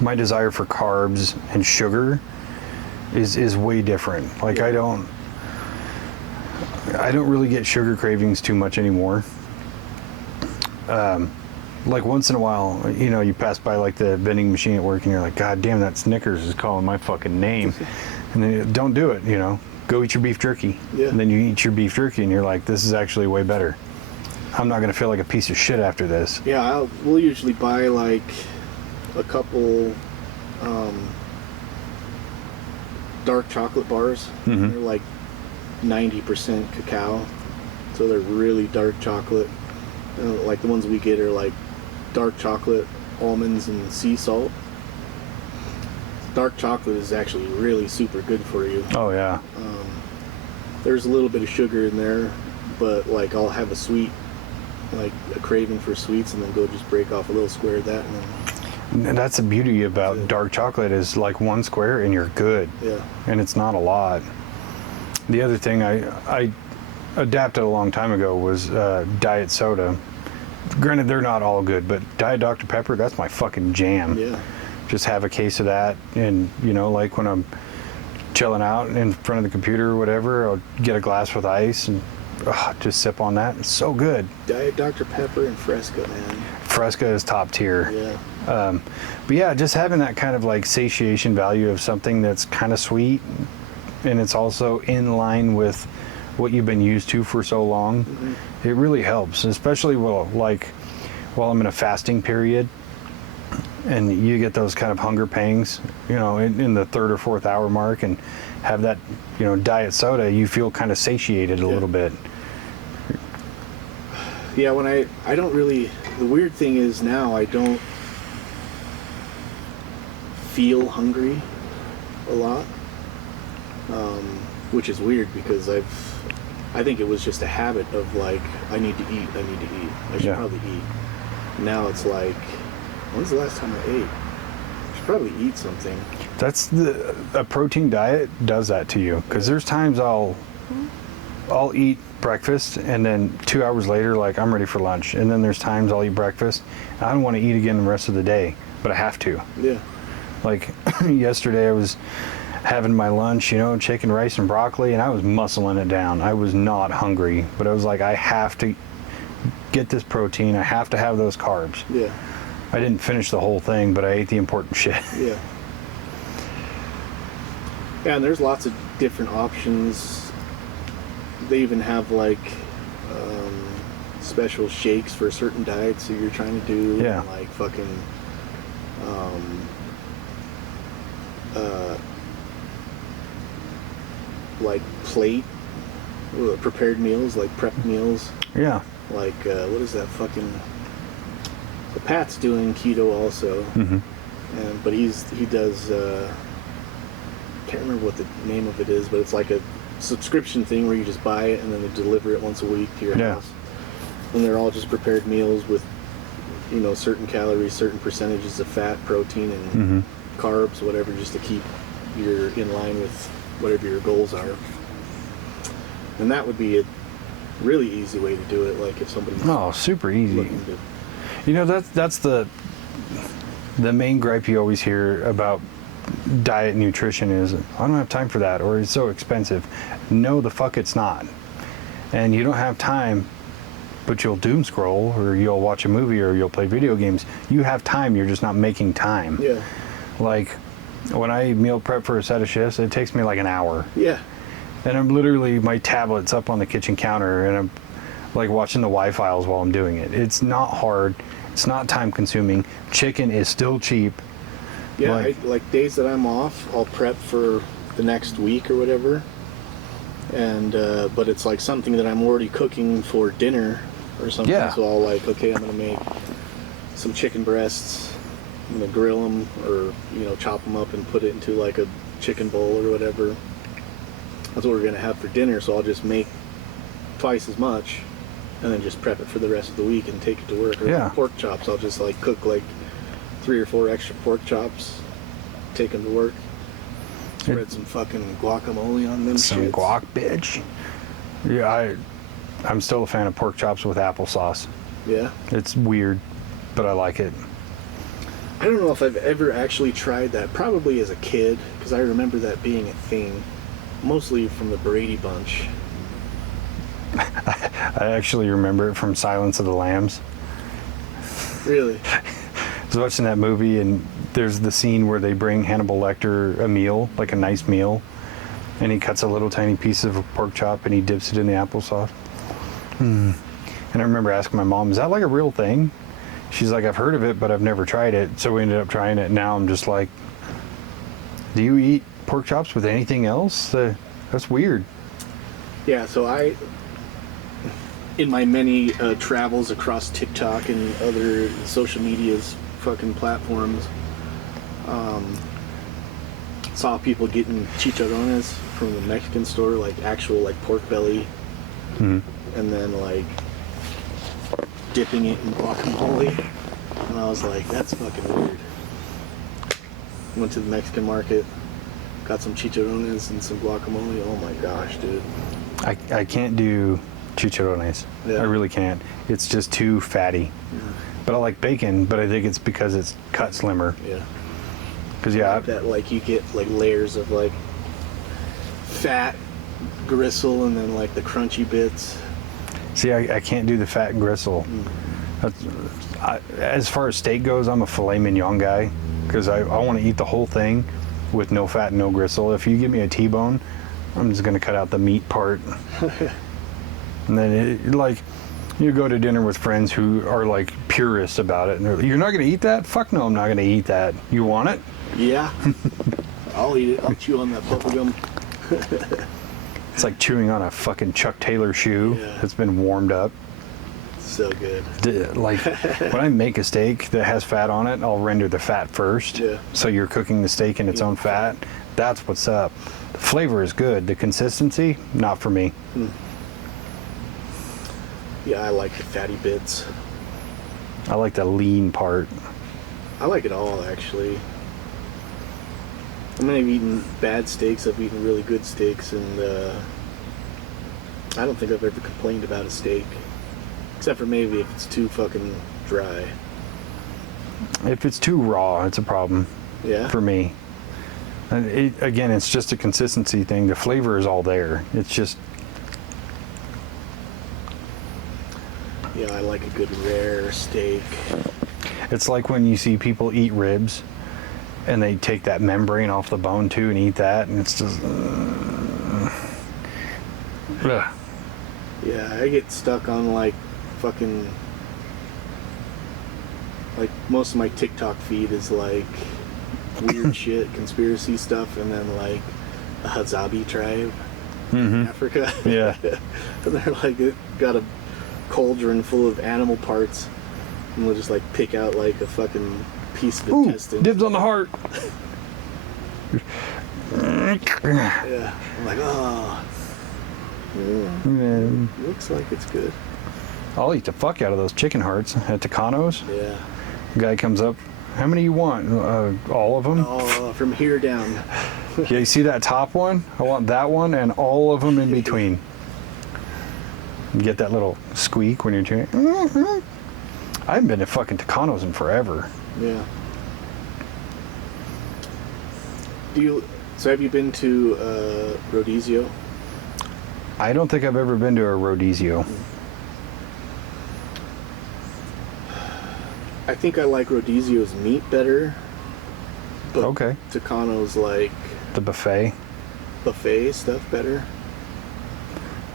my desire for carbs and sugar is way different. Like, I don't really get sugar cravings too much anymore. Like, once in a while, you pass by, like, the vending machine at work and you're like, God damn, that Snickers is calling my fucking name. And then don't do it, Go eat your beef jerky. Yeah. And then you eat your beef jerky and you're like, this is actually way better. I'm not going to feel like a piece of shit after this. Yeah, we'll usually buy, like, a couple dark chocolate bars. They're like 90% cacao, so they're really dark chocolate. Like, the ones we get are like dark chocolate, almonds, and sea salt. Dark chocolate is actually really super good for you. Oh yeah. There's a little bit of sugar in there, but, like, I'll have a sweet, like, a craving for sweets, and then go just break off a little square of that, and that's the beauty about dark chocolate is, like, one square and you're good. Yeah. And it's not a lot. The other thing I adapted a long time ago was diet soda. Granted, they're not all good, but Diet Dr. Pepper, that's my fucking jam. Yeah. Just have a case of that, and, like, when I'm chilling out in front of the computer or whatever, I'll get a glass with ice and just sip on that. It's so good. Diet Dr. Pepper and Fresca, man. Fresca is top tier. Yeah. But yeah, just having that kind of, like, satiation value of something that's kind of sweet, and it's also in line with what you've been used to for so long, it really helps, especially while I'm in a fasting period and you get those kind of hunger pangs, in the 3rd or 4th hour mark, and have that, diet soda, you feel kind of satiated a little bit. Yeah, when I don't really, the weird thing is now I don't feel hungry a lot, which is weird because I think it was just a habit of, like, I need to eat, I should probably eat. Now it's like, when's the last time I ate? probably eat something. That's a protein diet does that to you, because there's times I'll eat breakfast and then 2 hours later, like, I'm ready for lunch, and then there's times I'll eat breakfast and I don't want to eat again the rest of the day, but I have to. Yeah. Like yesterday I was having my lunch, you know, chicken, rice, and broccoli, and I was muscling it down. I was not hungry, but I was like, I have to get this protein. I have to have those carbs. Yeah. I didn't finish the whole thing, but I ate the important shit. Yeah. Yeah, and there's lots of different options. They even have like special shakes for certain diets that you're trying to do. Yeah. And, like fucking like plate prepared meals, like prep meals. Yeah. Like what is that fucking? So Pat's doing keto also, Mm-hmm. but he does. Can't remember what the name of it is, but it's like a subscription thing where you just buy it and then they deliver it once a week to your house. And they're all just prepared meals with, you know, certain calories, certain percentages of fat, protein, and Mm-hmm. carbs, whatever, just to keep you in line with whatever your goals are. And that would be a really easy way to do it. Like if somebody's super easy. looking to, You know, that's the main gripe you always hear about diet and nutrition is, I don't have time for that, or it's so expensive. No, the fuck it's not. And you don't have time, but you'll doom scroll, or you'll watch a movie, or you'll play video games. You have time, you're just not making time. yeah, Like, when I meal prep for a set of shifts, it takes me like an hour. yeah, And I'm literally, my tablet's up on the kitchen counter, and I'm like watching the Y-files while I'm doing it. It's not hard. It's not time consuming. Chicken is still cheap. yeah. Like days that I'm off, I'll prep for the next week or whatever. And but it's like something that I'm already cooking for dinner or something. Yeah. So I'll like, okay, I'm gonna make some chicken breasts. I'm gonna grill them, or you know, chop them up and put it into like a chicken bowl or whatever. That's what we're gonna have for dinner. So I'll just make twice as much, and then just prep it for the rest of the week and take it to work. Or Yeah. pork chops, I'll just like cook like 3 or 4 extra pork chops, take them to work. Spread some fucking guacamole on them. Some shits. guac, bitch. Yeah, I'm still a fan of pork chops with applesauce. Yeah. It's weird, but I like it. I don't know if I've ever actually tried that. Probably as a kid, because I remember that being a thing. Mostly from the Brady Bunch. I actually remember it from Silence of the Lambs. Really? I was watching that movie, and there's the scene where they bring Hannibal Lecter a meal, like a nice meal, and he cuts a little tiny piece of a pork chop and he dips it in the applesauce. And I remember asking my mom, is that like a real thing? She's like, I've heard of it, but I've never tried it. So we ended up trying it. Now I'm just like, do you eat pork chops with anything else? That's weird. Yeah, so in my many travels across TikTok and other social media's fucking platforms, saw people getting chicharrones from the Mexican store, like actual like pork belly, Mm-hmm. and then like dipping it in guacamole. And I was like, that's fucking weird. Went to the Mexican market, got some chicharrones and some guacamole. Oh my gosh, dude. I can't do chicharrones. Yeah. I really can't. It's just too fatty. Yeah. But I like bacon, but I think it's because it's cut slimmer. Yeah. Because yeah, That like you get like layers of like fat gristle and then like the crunchy bits. see, I can't do the fat and gristle. As far as steak goes, I'm a filet mignon guy because I want to eat the whole thing with no fat and no gristle. If you give me a T-bone, I'm just going to cut out the meat part. And then like you go to dinner with friends who are like purists about it, and they're like, you're not going to eat that? Fuck no, I'm not going to eat that. You want it? Yeah. I'll eat it. I'll chew on that bubble gum. It's like chewing on a fucking Chuck Taylor shoe Yeah. that's been warmed up. So good. Like when I make a steak that has fat on it, I'll render the fat first. Yeah. So you're cooking the steak in its own fat. That's what's up. The flavor is good. The consistency, not for me. Yeah, I like the fatty bits. I like the lean part. I like it all actually. I mean, I've eaten bad steaks, I've eaten really good steaks, and I don't think I've ever complained about a steak. Except for maybe if it's too fucking dry. If it's too raw, it's a problem. Yeah? For me. And again, it's just a consistency thing. The flavor is all there. It's just... Yeah, I like a good rare steak. It's like when you see people eat ribs, and they take that membrane off the bone too and eat that, and it's just... Ugh. Yeah, I get stuck on like fucking... Like, most of my TikTok feed is like weird shit, conspiracy stuff, and then like a Hazabi tribe in Africa. Yeah. And they're like, got a cauldron full of animal parts, and they'll just like pick out like a fucking piece of intestine. Dibs on the heart. Yeah. I'm like, oh. Yeah. Looks like it's good. I'll eat the fuck out of those chicken hearts at Tucanos. Yeah. Guy comes up, how many you want? All of them? Oh, from here down. Yeah, you see that top one? I want that one and all of them in between. You get that little squeak when you're chewing. I haven't been to fucking Tucanos in forever. Yeah. So have you been to Rodizio? I don't think I've ever been to a Rodizio. I think I like Rodizio's meat better. But Okay. Tucano's like The buffet. buffet stuff better.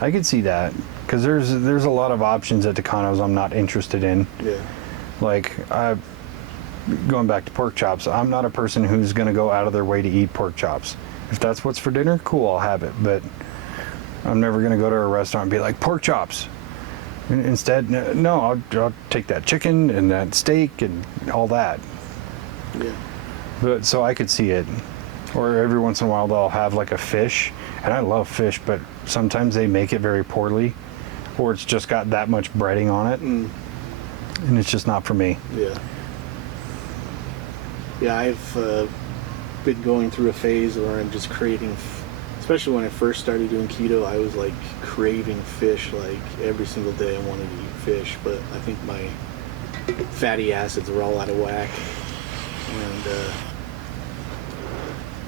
I could see that. Because there's a lot of options at Tucanos I'm not interested in. Yeah. Like, going back to pork chops, I'm not a person who's going to go out of their way to eat pork chops. If that's what's for dinner, cool, I'll have it. But I'm never going to go to a restaurant and be like, pork chops. Instead, no, I'll take that chicken and that steak and all that. Yeah. But so I could see it. Or every once in a while they'll have like a fish, and I love fish, but sometimes they make it very poorly, or it's just got that much breading on it, and it's just not for me. Yeah. Yeah, I've been going through a phase where I'm just craving, especially when I first started doing keto, I was like craving fish like every single day. I wanted to eat fish, but I think my fatty acids were all out of whack, and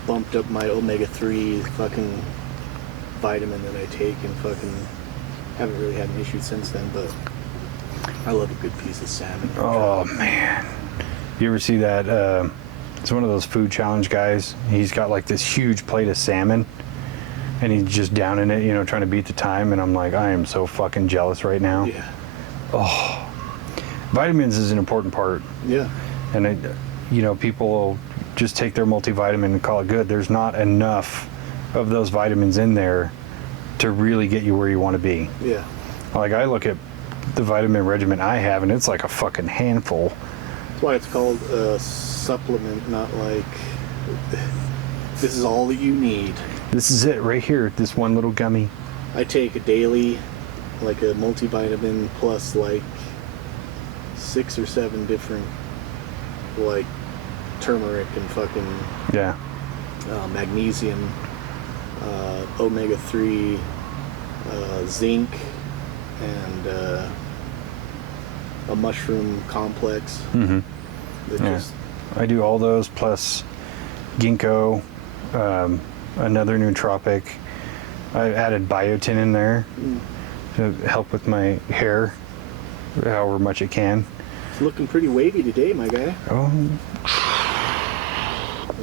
bumped up my omega-3 fucking vitamin that I take, and fucking haven't really had an issue since then, but I love a good piece of salmon. Oh man, you ever see that? It's one of those food challenge guys. He's got like this huge plate of salmon, and he's just down in it, you know, trying to beat the time. And I'm like, I am so fucking jealous right now. Yeah. Oh, vitamins is an important part. Yeah. And you know, people will just take their multivitamin and call it good. There's not enough of those vitamins in there to really get you where you want to be. Yeah. Like, I look at the vitamin regimen I have, and it's like a fucking handful. That's why it's called a supplement, not like this is all that you need. This is it right here, this one little gummy. I take a daily, like a multivitamin plus like 6 or 7 different, like turmeric and fucking Yeah. magnesium, omega-3, zinc, and a mushroom complex. Mm-hmm. That Yeah. just, I do all those plus ginkgo, another nootropic. I added biotin in there to help with my hair, however much it can. it's looking pretty wavy today, my guy. Oh,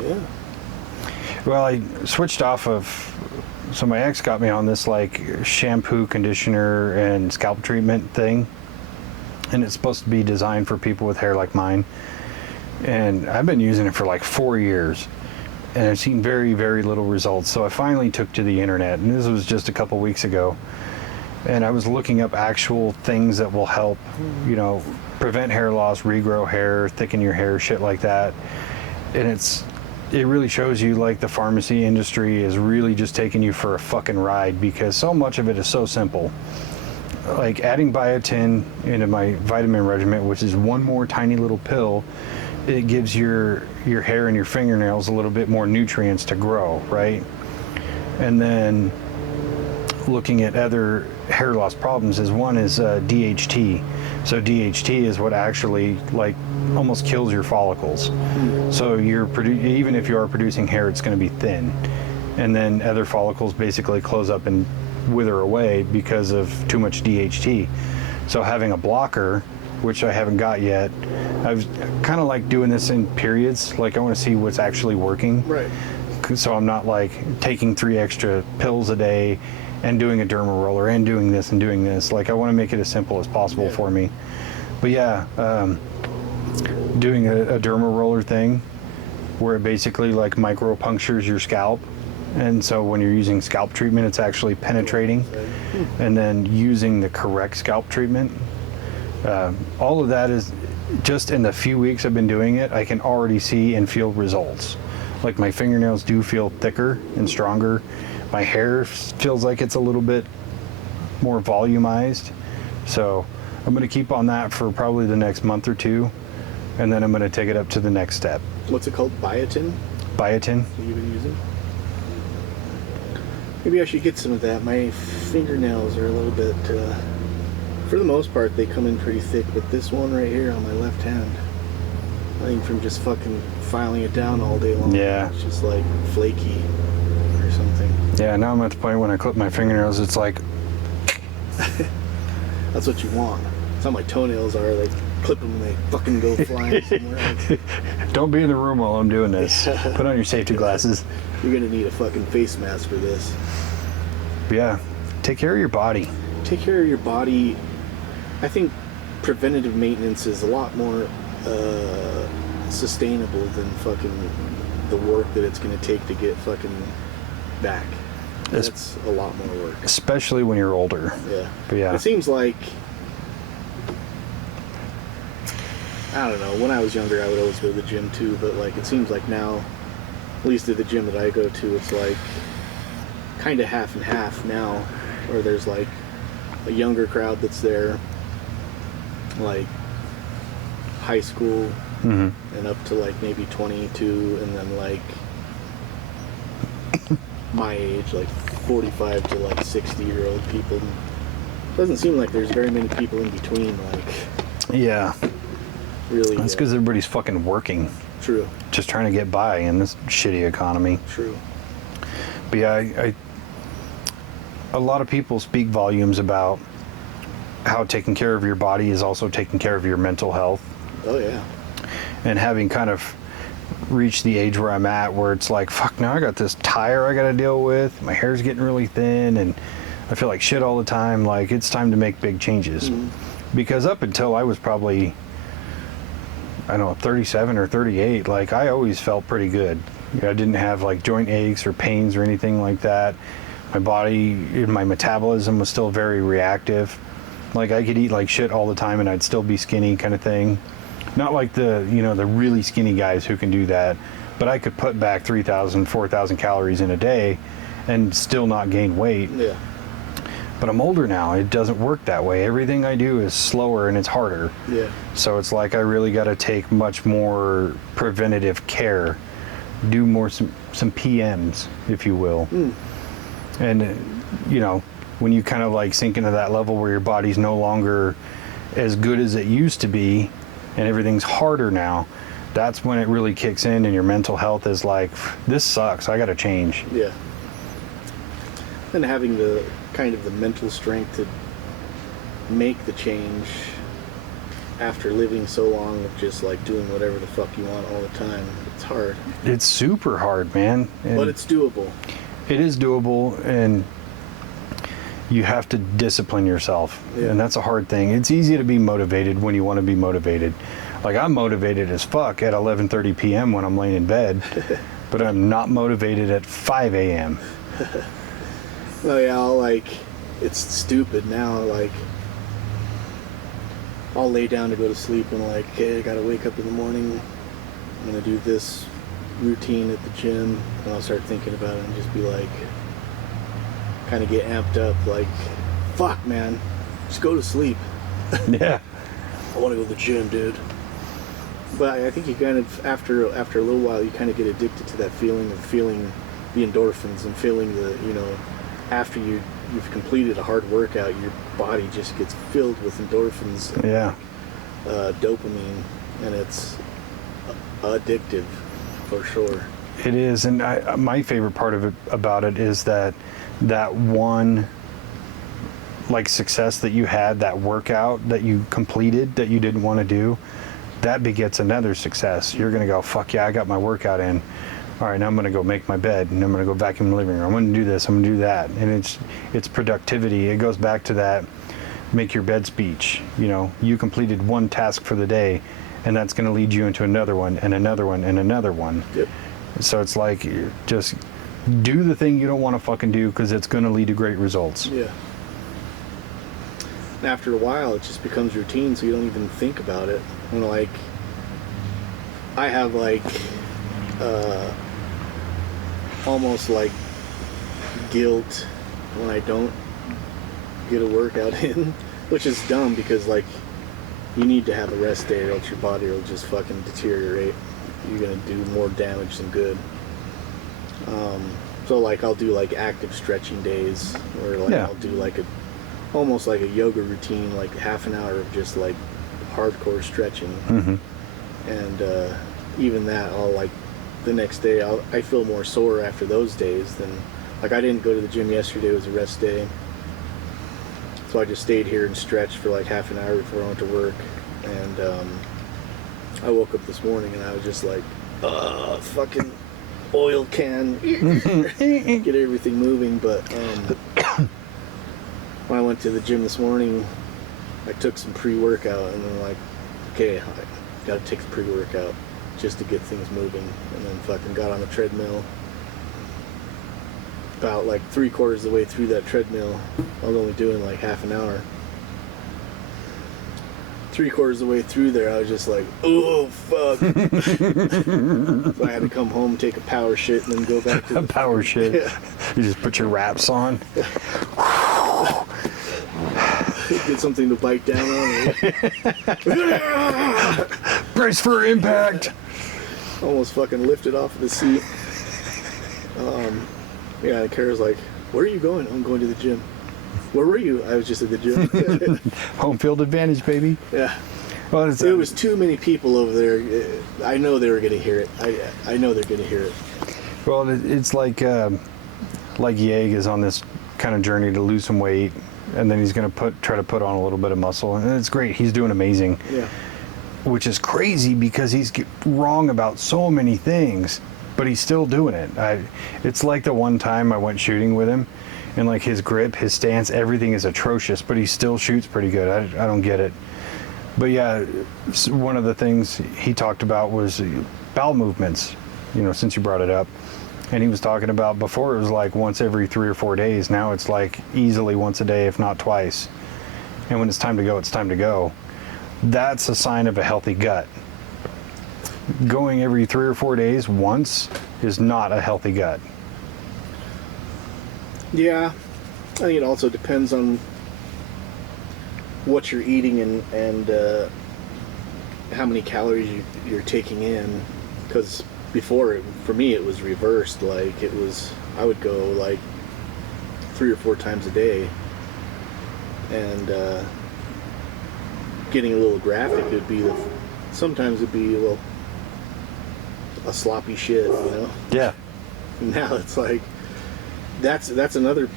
Yeah. well, I switched off of, so my ex got me on this like shampoo, conditioner, and scalp treatment thing. And it's supposed to be designed for people with hair like mine. And I've been using it for like 4 years. And I've seen very, very little results. So I finally took to the internet, and this was just a couple weeks ago. And I was looking up actual things that will help, you know, prevent hair loss, regrow hair, thicken your hair, shit like that. And it really shows you like the pharmacy industry is really just taking you for a fucking ride, because so much of it is so simple. Like adding biotin into my vitamin regimen, which is one more tiny little pill, it gives your hair and your fingernails a little bit more nutrients to grow, right? And then looking at other hair loss problems is one is DHT. So DHT is what actually like almost kills your follicles. So even if you are producing hair, it's going to be thin, and then other follicles basically close up and wither away because of too much DHT. So having a blocker, which I haven't got yet, I've kind of like doing this in periods. Like I want to see what's actually working. Right. So I'm not like taking 3 extra pills a day and doing a derma roller and doing this and doing this. Like I want to make it as simple as possible for me. But yeah, doing a derma roller thing where it basically like micro punctures your scalp. And so when you're using scalp treatment, it's actually penetrating. And then using the correct scalp treatment. All of that is just in the few weeks I've been doing it, I can already see and feel results. Like my fingernails do feel thicker and stronger. My hair feels like it's a little bit more volumized. So I'm going to keep on that for probably the next month or two. And then I'm going to take it up to the next step. What's it called? Biotin? Biotin. That you've been using? Maybe I should get some of that. My fingernails are a little bit, for the most part, they come in pretty thick. But this one right here on my left hand, I think from just fucking filing it down all day long, it's just like flaky or something. Yeah, now I'm at the point when I clip my fingernails, it's like... That's what you want. That's how my toenails are. Like, clip them and they fucking go flying somewhere else. Don't be in the room while I'm doing this. Put on your safety glasses. You're gonna need a fucking face mask for this. But yeah, take care of your body. Take care of your body. I think preventative maintenance is a lot more sustainable than fucking the work that it's gonna take to get fucking back. That's a lot more work. Especially when you're older. Yeah. But yeah. It seems like, I don't know, when I was younger I would always go to the gym too, but like it seems like now, at least at the gym that I go to, it's like kind of half and half now, where there's like a younger crowd that's there, like high school and up to like maybe 22, and then like my age, like 45 to like 60-year-old people. Doesn't seem like there's very many people in between, like. Yeah. Really. That's because everybody's fucking working. True. Just trying to get by in this shitty economy. True. But yeah, a lot of people speak volumes about how taking care of your body is also taking care of your mental health. Oh yeah. And having kind of reached the age where I'm at, where it's like, fuck, now I got this tire I gotta deal with, my hair's getting really thin, and I feel like shit all the time. Like, it's time to make big changes. Because up until I was probably, I don't know, 37 or 38, like, I always felt pretty good. You know, I didn't have like joint aches or pains or anything like that. My body, my metabolism was still very reactive. Like, I could eat like shit all the time and I'd still be skinny, kind of thing. Not like the, you know, the really skinny guys who can do that, but I could put back 3,000, 4,000 calories in a day and still not gain weight. Yeah. But I'm older now. It doesn't work that way. Everything I do is slower and it's harder. Yeah. So it's like I really got to take much more preventative care, do more some PMs, if you will. And you know, when you kind of like sink into that level where your body's no longer as good as it used to be, and everything's harder now, that's when it really kicks in, and your mental health is like, this sucks, I gotta change. Yeah. And having the kind of the mental strength to make the change after living so long of just like doing whatever the fuck you want all the time, it's hard. It's super hard, man. But it's doable. It is doable, and you have to discipline yourself. And that's a hard thing. It's easy to be motivated when you want to be motivated. Like, I'm motivated as fuck at 11:30 p.m. when I'm laying in bed, but I'm not motivated at 5 a.m. Oh yeah, I'll like, it's stupid now, like, I'll lay down to go to sleep and like, okay, I gotta wake up in the morning, I'm gonna do this routine at the gym, and I'll start thinking about it and just be like, kind of get amped up, like, fuck man, just go to sleep. Yeah. I want to go to the gym, dude. But I think you kind of, after a little while, you kind of get addicted to that feeling of feeling the endorphins and feeling the, after you've completed a hard workout, your body just gets filled with endorphins. Yeah. Dopamine, and it's addictive for sure. It is, and my favorite part of it about it is that one like success that you had, that workout that you completed that you didn't want to do, that begets another success. You're gonna go, fuck yeah, I got my workout in. All right, now I'm gonna go make my bed, and I'm gonna go vacuum the living room. I'm gonna do this. I'm gonna do that, and it's productivity. It goes back to that make your bed speech. You completed one task for the day, and that's gonna lead you into another one and another one and another one. Yep. So it's like, just do the thing you don't want to fucking do, because it's going to lead to great results. Yeah. And after a while, it just becomes routine, so you don't even think about it. Like, I have almost like guilt when I don't get a workout in, which is dumb because you need to have a rest day or else your body will just fucking deteriorate. You're gonna do more damage than good. So I'll do active stretching days, or I'll do almost like a yoga routine, half an hour of just hardcore stretching. Mm-hmm. And even that, I'll the next day I feel more sore after those days than I didn't go to the gym yesterday. It was a rest day, so I just stayed here and stretched for half an hour before I went to work. And I woke up this morning and I was just fucking oil can, get everything moving. But when I went to the gym this morning, I took some pre-workout, and then okay, I gotta take the pre-workout just to get things moving, and then fucking got on the treadmill. About 3/4 of the way through that treadmill, I was only doing half an hour. 3/4 of the way through there, I was just oh fuck. So I had to come home, take a power shit, and then go back to a power shit. Yeah. You just put your wraps on. Get something to bite down on. Brace for impact. Almost fucking lifted off of the seat. Yeah, and Kara's where are you going? I'm going to the gym. Where were you? I was just at the gym. Home field advantage, baby. Yeah. Well, it was too many people over there. I know they were going to hear it. I know they're going to hear it. Well, it's like Yeg is on this kind of journey to lose some weight, and then he's going to try to put on a little bit of muscle, and it's great. He's doing amazing. Yeah. Which is crazy because he's wrong about so many things, but he's still doing it. It's like the one time I went shooting with him, and his grip, his stance, everything is atrocious, but he still shoots pretty good. I don't get it. But yeah, one of the things he talked about was bowel movements, since you brought it up. And he was talking about before it was once every 3 or 4 days. Now it's easily once a day, if not twice. And when it's time to go, it's time to go. That's a sign of a healthy gut. Going every 3 or 4 days once is not a healthy gut. Yeah, I think it also depends on what you're eating and how many calories you're taking in. Because before, for me, it was reversed. I would go 3 or 4 times a day, and getting a little graphic, it'd be sometimes it'd be a sloppy shit, Yeah. Now it's that's another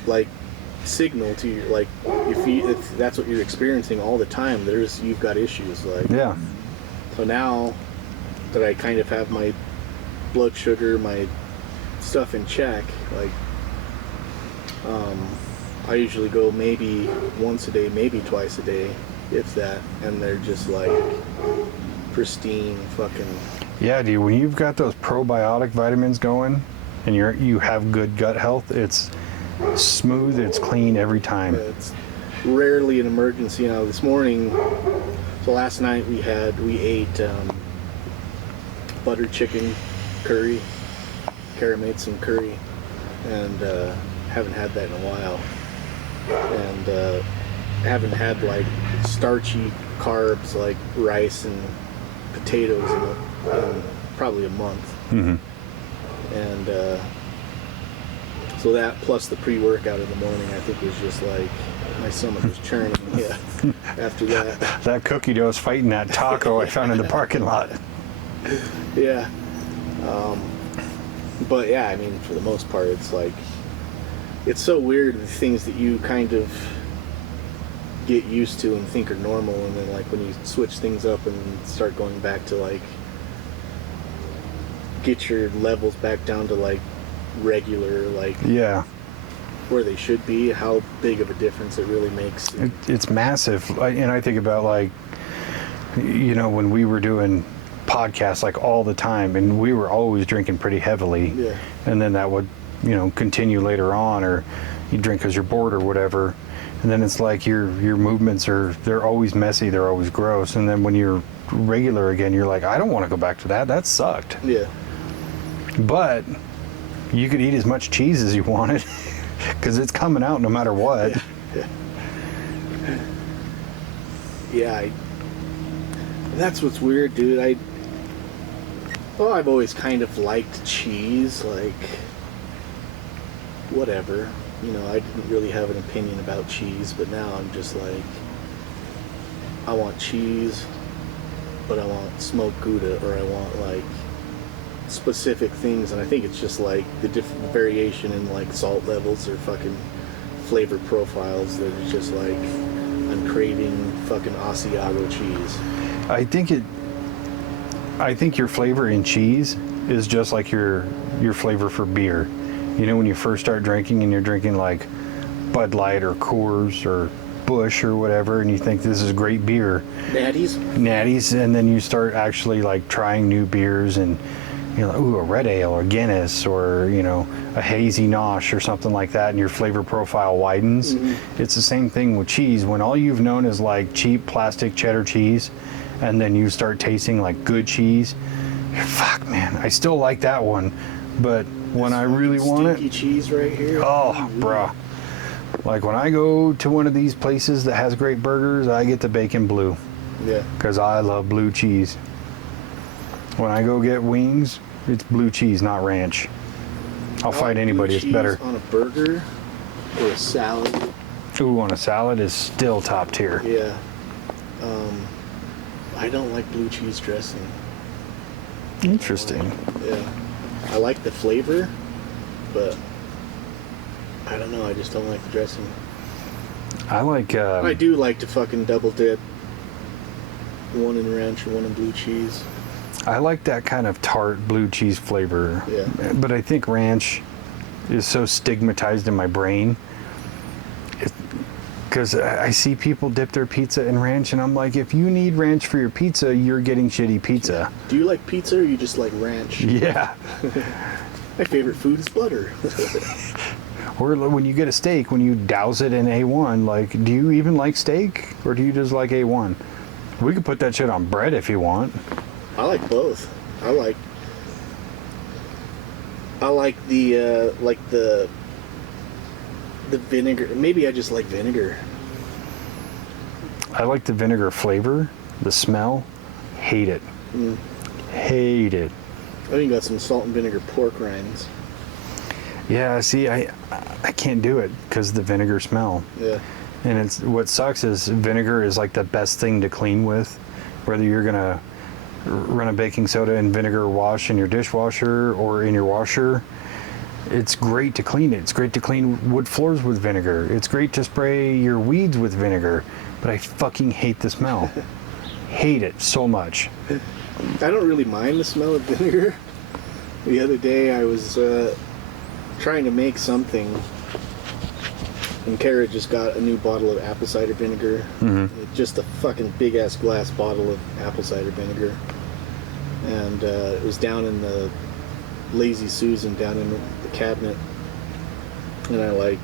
signal to your if that's what you're experiencing all the time, you've got issues. Yeah. So now that I kind of have my blood sugar, my stuff in check, I usually go maybe once a day, maybe twice a day, if that, and they're just pristine fucking. Yeah, dude, when you've got those probiotic vitamins going and you have good gut health, it's smooth, it's clean every time. Yeah, it's rarely an emergency. This morning, so last night we ate butter chicken curry. Kara made some curry, and haven't had that in a while. And haven't had starchy carbs like rice and potatoes in probably a month. Mm-hmm. And so that plus the pre-workout in the morning, I think was just like my stomach was churning. Yeah. After that. That cookie dough is fighting that taco I found in the parking lot. Yeah. But yeah, I mean, for the most part, it's like, it's so weird the things that you kind of get used to and think are normal, and then like when you switch things up and start going back to like get your levels back down to like regular, like Yeah. where they should be, how big of a difference it really makes. It's massive. And I think about like, you know, when we were doing podcasts like all the time, and we were always drinking pretty heavily. Yeah. And then that would, you know, continue later on, or you drink because you're bored or whatever. And then it's like your movements they're always messy, they're always gross. And then when you're regular again, you're like, I don't want to go back to that. That sucked. Yeah. But you could eat as much cheese as you wanted because it's coming out no matter what. Yeah. That's what's weird, dude. I've always kind of liked cheese, like, whatever. You know, I didn't really have an opinion about cheese, but now I'm just like, I want cheese, but I want smoked Gouda, or I want, like, specific things, and I think it's just, like, the different variation in, like, salt levels or fucking flavor profiles that it's just, like, I'm craving fucking Asiago cheese. I think your flavor in cheese is just like your flavor for beer. You know, when you first start drinking and you're drinking like Bud Light or Coors or Busch or whatever, and you think this is great beer. Natties, and then you start actually like trying new beers, and you're like, ooh, a red ale or Guinness, or, you know, a hazy nosh or something like that, and your flavor profile widens. Mm-hmm. It's the same thing with cheese. When all you've known is like cheap plastic cheddar cheese, and then you start tasting like good cheese, fuck, man, I still like that one, but when I really want it, stinky cheese right here. Oh, bruh. Like when I go to one of these places that has great burgers, I get the bacon blue. Yeah. Because I love blue cheese. When I go get wings, it's blue cheese, not ranch. I'll fight anybody. It's better. On a burger or a salad. Ooh, on a salad is still top tier. Yeah. I don't like blue cheese dressing. Interesting. Yeah. I like the flavor, but I don't know. I just don't like the dressing. I like. I do like to fucking double dip. One in ranch and one in blue cheese. I like that kind of tart blue cheese flavor. Yeah. But I think ranch is so stigmatized in my brain. Because I see people dip their pizza in ranch, and I'm like, if you need ranch for your pizza, you're getting shitty pizza. Do you like pizza, or you just like ranch? Yeah. My favorite food is butter. Or when you get a steak, when you douse it in A1, like, do you even like steak, or do you just like A1? We could put that shit on bread if you want. I like both. I like the vinegar. Maybe I just like vinegar. I like the vinegar flavor, the smell. Hate it. Hate it. I think you got some salt and vinegar pork rinds. Yeah, see, I can't do it because the vinegar smell. Yeah. And it's what sucks is vinegar is like the best thing to clean with, whether you're gonna run a baking soda and vinegar wash in your dishwasher or in your washer. It's great to clean it. It's great to clean wood floors with vinegar. It's great to spray your weeds with vinegar, but I fucking hate the smell. Hate it so much. I don't really mind the smell of vinegar. The other day I was trying to make something, and Kara just got a new bottle of apple cider vinegar. Mm-hmm. Just a fucking big ass glass bottle of apple cider vinegar. And it was down in the Lazy Susan, down in the cabinet. And I like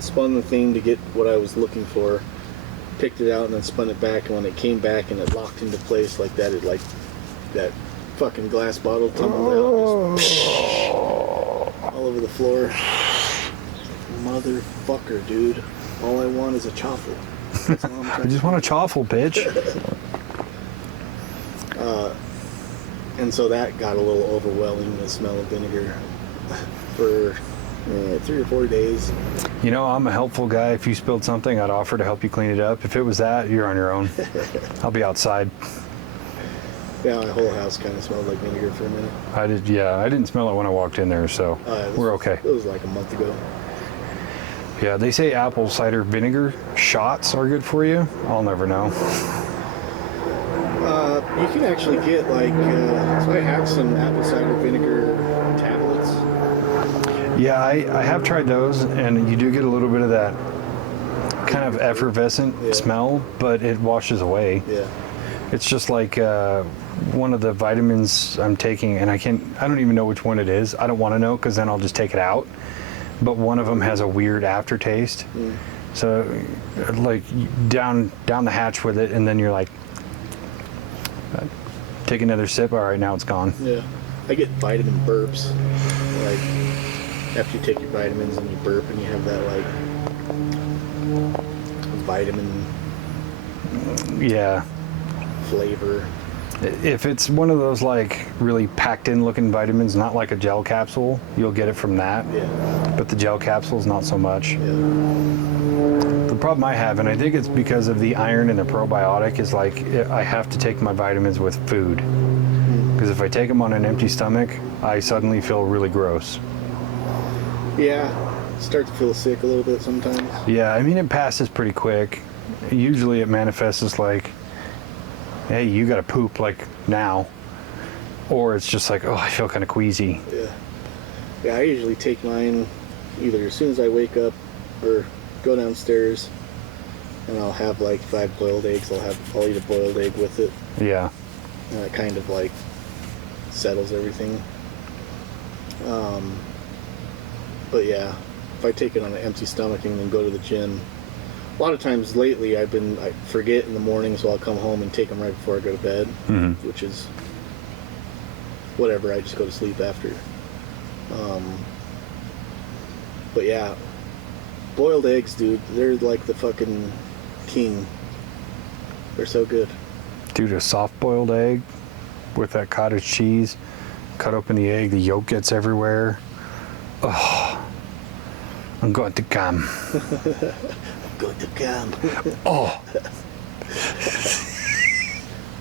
spun the thing to get what I was looking for, picked it out, and then spun it back. And when it came back and it locked into place like that, it like that fucking glass bottle tumbled out, just all over the floor. Motherfucker, dude. All I want is a chaffle. I just want a chaffle, bitch. And so that got a little overwhelming, the smell of vinegar, for 3 or 4 days. You know, I'm a helpful guy. If you spilled something, I'd offer to help you clean it up. If it was that, you're on your own. I'll be outside. Yeah, my whole house kind of smelled like vinegar for a minute. I didn't smell it when I walked in there, so we're okay. It was like a month ago. Yeah, they say apple cider vinegar shots are good for you. I'll never know. You can actually get like, so I have some apple cider vinegar tablets. Yeah, I have tried those, and you do get a little bit of that kind of effervescent smell, but it washes away. Yeah. It's just like one of the vitamins I'm taking, and I don't even know which one it is. I don't want to know, because then I'll just take it out. But one of them has a weird aftertaste. So like down the hatch with it, and then you're like, take another sip. All right, now it's gone. Yeah. I get vitamin burps. Like after you take your vitamins and you burp and you have that like vitamin flavor. If it's one of those like really packed in looking vitamins, not like a gel capsule, you'll get it from that. Yeah. But the gel capsules, not so much. Yeah. The problem I have, and I think it's because of the iron and the probiotic, is like I have to take my vitamins with food. Because if I take them on an empty stomach, I suddenly feel really gross. Yeah. Start to feel sick a little bit sometimes. Yeah, I mean, it passes pretty quick. Usually it manifests as like, hey, you gotta poop like now. Or it's just like, oh, I feel kind of queasy. Yeah. Yeah, I usually take mine either as soon as I wake up or go downstairs, and I'll have like 5 boiled eggs. I'll eat a boiled egg with it. Yeah. And it kind of like settles everything. But yeah, if I take it on an empty stomach and then go to the gym, a lot of times lately I forget in the morning, so I'll come home and take them right before I go to bed, which is whatever, I just go to sleep after. But yeah, boiled eggs, dude, they're like the fucking king. They're so good. Dude, a soft boiled egg with that cottage cheese, cut open the egg, the yolk gets everywhere. Oh, I'm going to come. Going to come. Oh.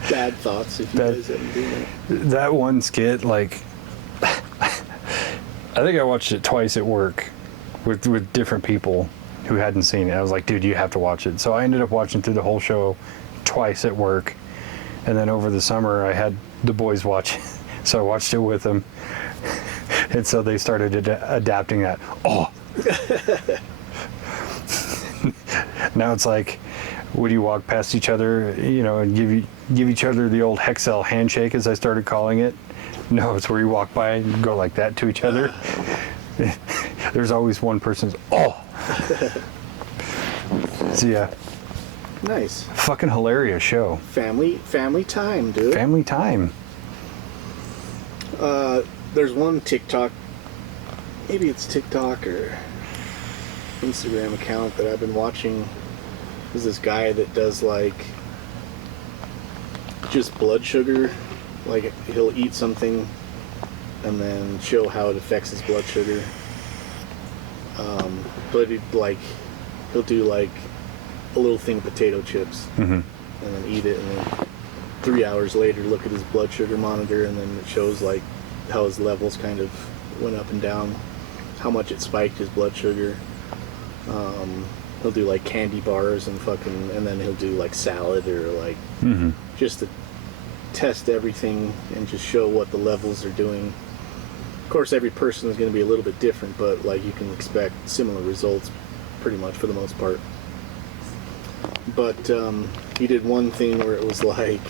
Bad thoughts if you guys haven't seen it. That one skit, like, I think I watched it twice at work with different people who hadn't seen it. I was like, dude, you have to watch it. So I ended up watching through the whole show twice at work. And then over the summer, I had the boys watch it. So I watched it with them. And so they started adapting that. Oh. Now it's like, would you walk past each other, you know, and give each other the old Hexel handshake, as I started calling it? No, it's where you walk by and you go like that to each other. There's always one person's, oh. So yeah. Nice. Fucking hilarious show. Family time, dude. Family time. There's one TikTok, maybe it's TikTok or Instagram account that I've been watching. There's this guy that does like just blood sugar. Like he'll eat something and then show how it affects his blood sugar. But he'll do like a little thing of potato chips and then eat it, and then 3 hours later look at his blood sugar monitor, and then it shows like how his levels kind of went up and down, how much it spiked his blood sugar. He'll do like candy bars and then he'll do like salad or like just to test everything and just show what the levels are doing. Of course, every person is going to be a little bit different, but like you can expect similar results pretty much for the most part. But he did one thing where it was like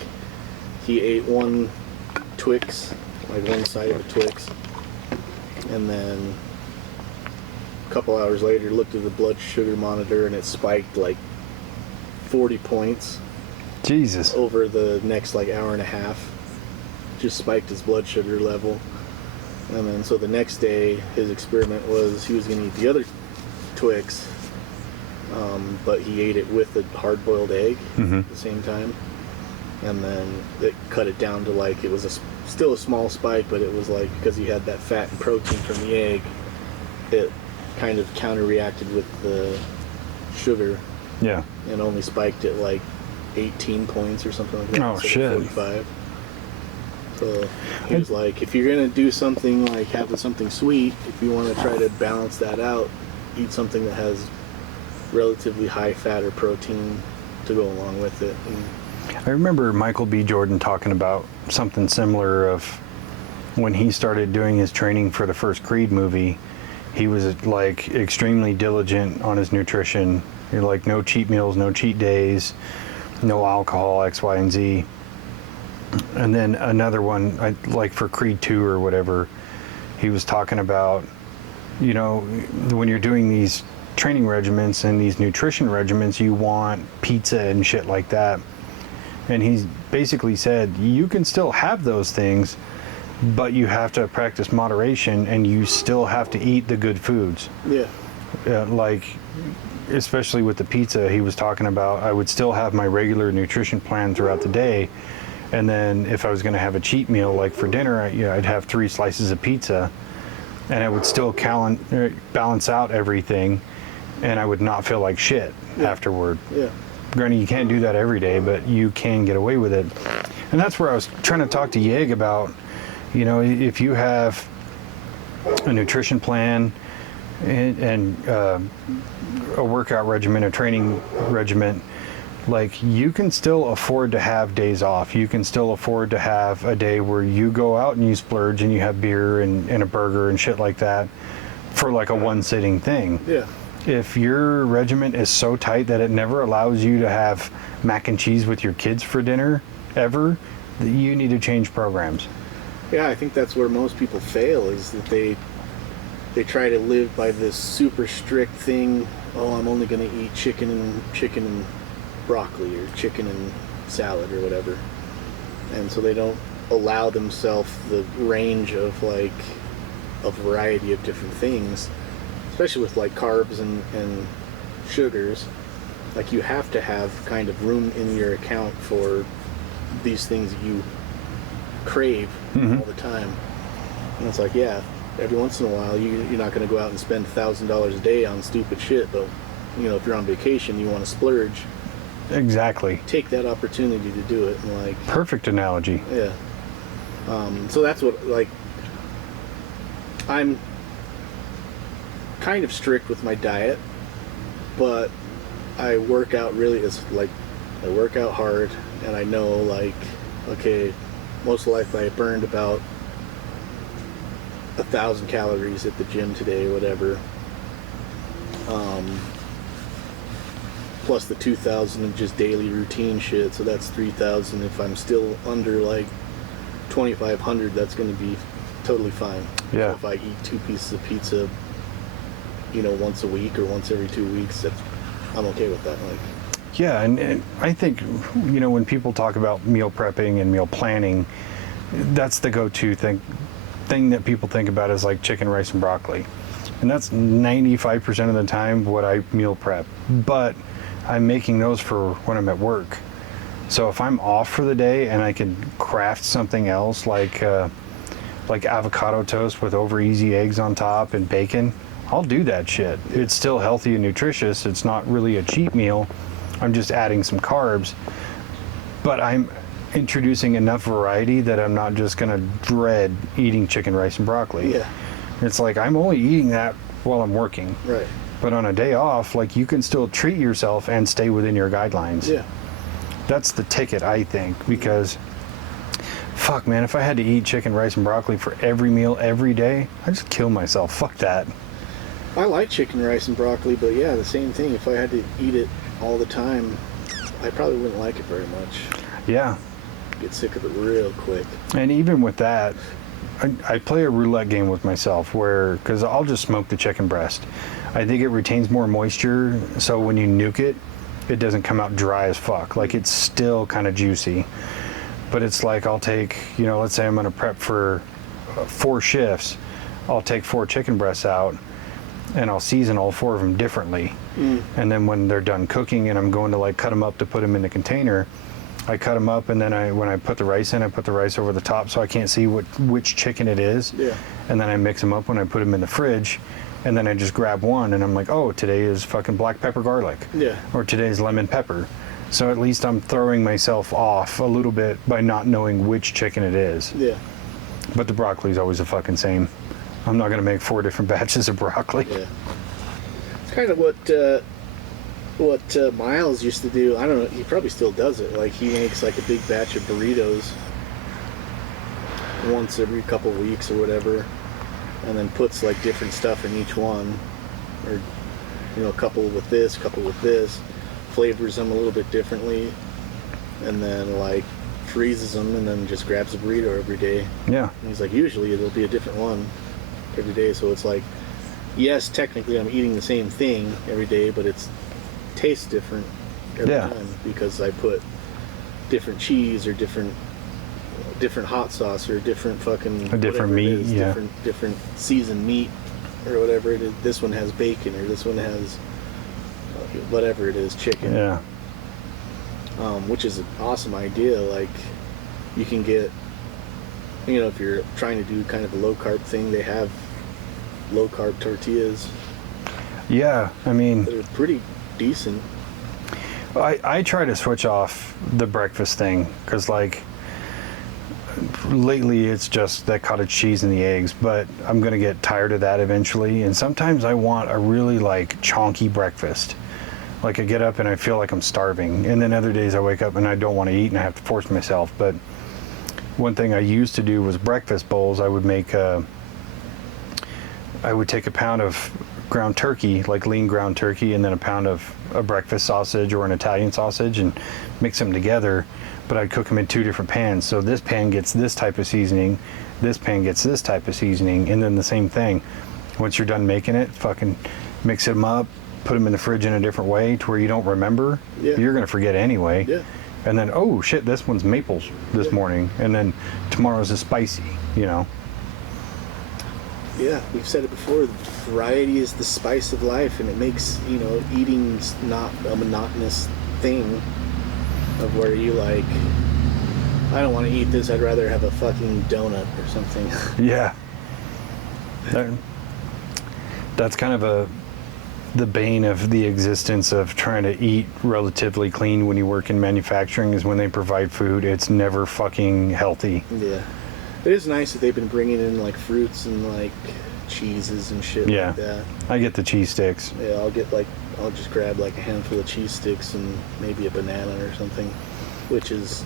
he ate one Twix, like one side of a Twix, and then a couple hours later looked at the blood sugar monitor and it spiked like 40 points. Jesus. Over the next like hour and a half. Just spiked his blood sugar level. And then so the next day his experiment was he was going to eat the other Twix, but he ate it with a hard-boiled egg at the same time. and then it cut it down to like it was still a small spike, but it was like because he had that fat and protein from the egg, it kind of counter-reacted with the sugar. Yeah. And only spiked at like 18 points or something like that. Oh, shit. 45. So he was like, if you're going to do something like have something sweet, if you want to try to balance that out, eat something that has relatively high fat or protein to go along with it. And I remember Michael B. Jordan talking about something similar of when he started doing his training for the first Creed movie. He was like extremely diligent on his nutrition. Like no cheat meals, no cheat days, no alcohol, X, Y, and Z. And then another one, like for Creed 2 or whatever, he was talking about, you know, when you're doing these training regimens and these nutrition regimens, you want pizza and shit like that. And he basically said, you can still have those things, but you have to practice moderation and you still have to eat the good foods. Yeah. Like, especially with the pizza, he was talking about, I would still have my regular nutrition plan throughout the day. And then if I was going to have a cheat meal, like for dinner, I'd have 3 slices of pizza, and I would still balance out everything, and I would not feel like shit afterward. Yeah. Granted, you can't do that every day, but you can get away with it. And that's where I was trying to talk to Yeg about, you know, if you have a nutrition plan and a workout regimen, a training regimen, like you can still afford to have days off. You can still afford to have a day where you go out and you splurge and you have beer and a burger and shit like that for like a one sitting thing. Yeah. If your regimen is so tight that it never allows you to have mac and cheese with your kids for dinner ever, you need to change programs. Yeah, I think that's where most people fail, is that they try to live by this super strict thing. Oh, I'm only going to eat chicken and broccoli or chicken and salad or whatever. And so they don't allow themselves the range of like a variety of different things, especially with like carbs and sugars. Like you have to have kind of room in your account for these things that you crave all the time. And it's like, yeah, every once in a while you're not going to go out and spend $1,000 a day on stupid shit, but you know, if you're on vacation, you want to splurge. Exactly. Take that opportunity to do it. And like, perfect analogy. Yeah. So that's what, like, I'm kind of strict with my diet, but I work out I work out hard, and I know, like, okay, most likely I burned about 1,000 calories at the gym today, whatever. Plus the 2,000 of just daily routine shit, so that's 3,000. If I'm still under like 2,500, that's going to be totally fine. Yeah. So if I eat 2 pieces of pizza, you know, once a week or once every 2 weeks, I'm okay with that. Like, yeah, and I think, you know, when people talk about meal prepping and meal planning, that's the go-to thing that people think about is like chicken, rice, and broccoli. And that's 95% of the time what I meal prep. But I'm making those for when I'm at work. So if I'm off for the day and I can craft something else like avocado toast with over easy eggs on top and bacon, I'll do that shit. It's still healthy and nutritious. It's not really a cheat meal. I'm just adding some carbs, but I'm introducing enough variety that I'm not just gonna dread eating chicken, rice, and broccoli. yeah. It's like I'm only eating that while I'm working. Right. But on a day off, like, you can still treat yourself and stay within your guidelines. Yeah. That's the ticket, I think, because fuck, man, if I had to eat chicken, rice, and broccoli for every meal every day, I'd just kill myself. Fuck that. I like chicken, rice, and broccoli, but yeah, the same thing. If I had to eat it all the time, I probably wouldn't like it very much. Yeah. Get sick of it real quick. And even with that, I play a roulette game with myself because I'll just smoke the chicken breast. I think it retains more moisture, so when you nuke it, it doesn't come out dry as fuck. Like, it's still kind of juicy. But it's like, I'll take, you know, let's say I'm going to prep for 4 shifts. I'll take 4 chicken breasts out, and I'll season all 4 of them differently. And then when they're done cooking and I'm going to like cut them up to put them in the container, I cut them up, and then when I put the rice in, I put the rice over the top so I can't see which chicken it is. Yeah. And then I mix them up when I put them in the fridge, and then I just grab one, and I'm like, oh, today is fucking black pepper garlic. Yeah. Or today's lemon pepper. So at least I'm throwing myself off a little bit by not knowing which chicken it is. Yeah. But the broccoli's always the fucking same. I'm not going to make 4 different batches of broccoli. Yeah. It's kind of what Miles used to do. I don't know, he probably still does it. Like, he makes like a big batch of burritos once every couple weeks or whatever, and then puts like different stuff in each one, or, you know, a couple with this, flavors them a little bit differently, and then like freezes them, and then just grabs a burrito every day. Yeah. And he's like, usually it'll be a different one every day, so it's like, yes, technically I'm eating the same thing every day, but it's tastes different every time because I put different cheese or different hot sauce or different fucking a different meat, different seasoned meat or whatever it is. This one has bacon, or this one has whatever it is, chicken. Yeah. Which is an awesome idea. Like, you can get, you know, if you're trying to do kind of a low carb thing, they have low carb tortillas. Yeah, I mean, they're pretty decent. I try to switch off the breakfast thing because, like, lately it's just that cottage cheese and the eggs, but I'm gonna get tired of that eventually. And sometimes I want a really like chonky breakfast. Like, I get up and I feel like I'm starving, and then other days I wake up and I don't want to eat and I have to force myself. But one thing I used to do was breakfast bowls. I would take a pound of ground turkey, like lean ground turkey, and then a pound of a breakfast sausage or an Italian sausage, and mix them together. But I'd cook them in 2 different pans. So this pan gets this type of seasoning, this pan gets this type of seasoning, and then the same thing. Once you're done making it, fucking mix them up, put them in the fridge in a different way to where you don't remember. Yeah. You're gonna forget anyway. Yeah. And then, oh shit, this one's maples this morning, and then tomorrow's is spicy, you know. Yeah, we've said it before, variety is the spice of life, and it makes, you know, eating not a monotonous thing of where you like, I don't want to eat this, I'd rather have a fucking donut or something. Yeah. That's kind of the bane of the existence of trying to eat relatively clean when you work in manufacturing, is when they provide food, it's never fucking healthy. Yeah. It is nice that they've been bringing in like fruits and like cheeses and shit like that. I get the cheese sticks. Yeah, I'll just grab like a handful of cheese sticks and maybe a banana or something, which is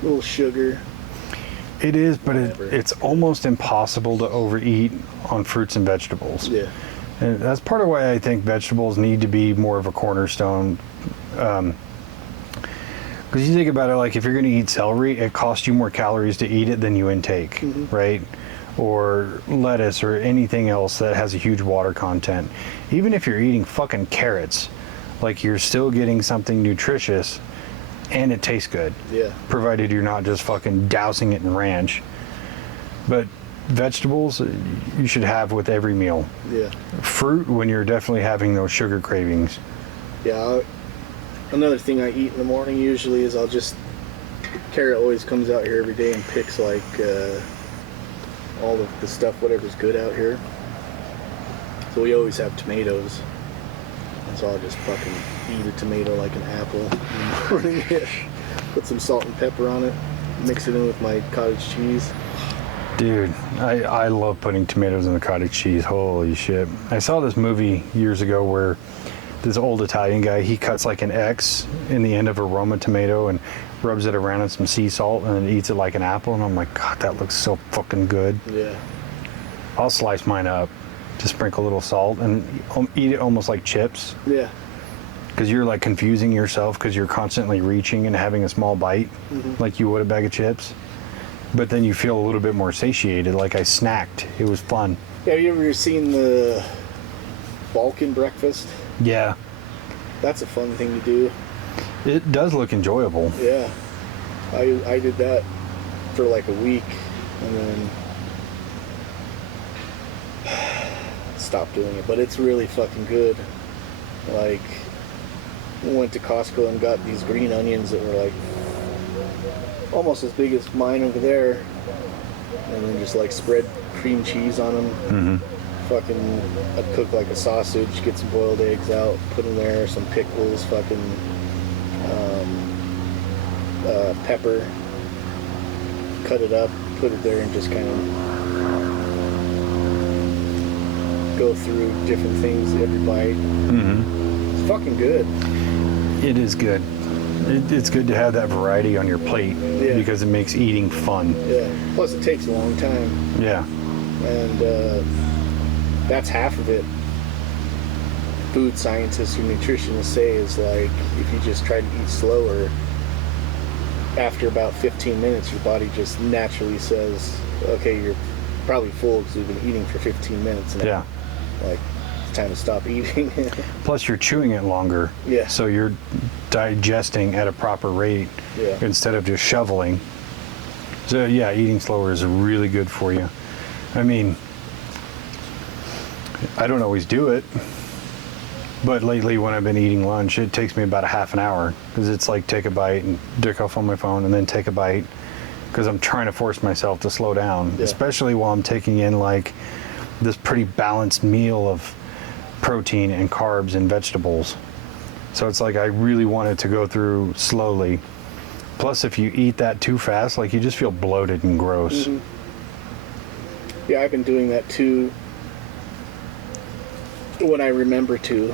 a little sugar. It is, but it's almost impossible to overeat on fruits and vegetables. Yeah. And that's part of why I think vegetables need to be more of a cornerstone. Because you think about it, like, if you're going to eat celery, it costs you more calories to eat it than you intake, right? Or lettuce or anything else that has a huge water content. Even if you're eating fucking carrots, like, you're still getting something nutritious and it tastes good. Yeah. Provided you're not just fucking dousing it in ranch. But vegetables, you should have with every meal. Yeah. Fruit, when you're definitely having those sugar cravings. Yeah. Another thing I eat in the morning usually is Carrot always comes out here every day and picks like all of the stuff, whatever's good out here. So we always have tomatoes. And so I'll just fucking eat a tomato like an apple in the morning. Put some salt and pepper on it, mix it in with my cottage cheese. Dude, I love putting tomatoes in the cottage cheese. Holy shit. I saw this movie years ago where this old Italian guy, he cuts like an X in the end of a Roma tomato and rubs it around in some sea salt and then eats it like an apple. And I'm like, God, that looks so fucking good. Yeah. I'll slice mine up, just sprinkle a little salt and eat it almost like chips. Yeah. Because you're like confusing yourself because you're constantly reaching and having a small bite like you would a bag of chips. But then you feel a little bit more satiated, like I snacked. It was fun. Yeah, have you ever seen the Balkan breakfast? Yeah. That's a fun thing to do. It does look enjoyable. Yeah. I did that for like a week and then stopped doing it. But it's really fucking good. Like, We went to Costco and got these green onions that were like almost as big as mine over there, and then just like spread cream cheese on them. Mm-hmm. Fucking, I'd cook like a sausage, get some boiled eggs out, put in there, some pickles, fucking pepper, cut it up, put it there, and just kind of go through different things every bite. Mm-hmm. It's fucking good. It is good. It's good to have that variety on your plate because it makes eating fun. Yeah. Plus, it takes a long time. Yeah. And that's half of it. Food scientists or nutritionists say is like, if you just try to eat slower, after about 15 minutes, your body just naturally says, okay, you're probably full because we've been eating for 15 minutes now. Yeah. Like, it's time to stop eating. Plus, you're chewing it longer. Yeah. So you're digesting at a proper rate instead of just shoveling. So, yeah, eating slower is really good for you. I mean, I don't always do it. But lately, when I've been eating lunch, it takes me about a half an hour because it's like take a bite and dick off on my phone and then take a bite because I'm trying to force myself to slow down, especially while I'm taking in like this pretty balanced meal of protein and carbs and vegetables. So it's like I really want it to go through slowly. Plus, if you eat that too fast, like you just feel bloated and gross. Mm-hmm. Yeah, I've been doing that too when I remember to.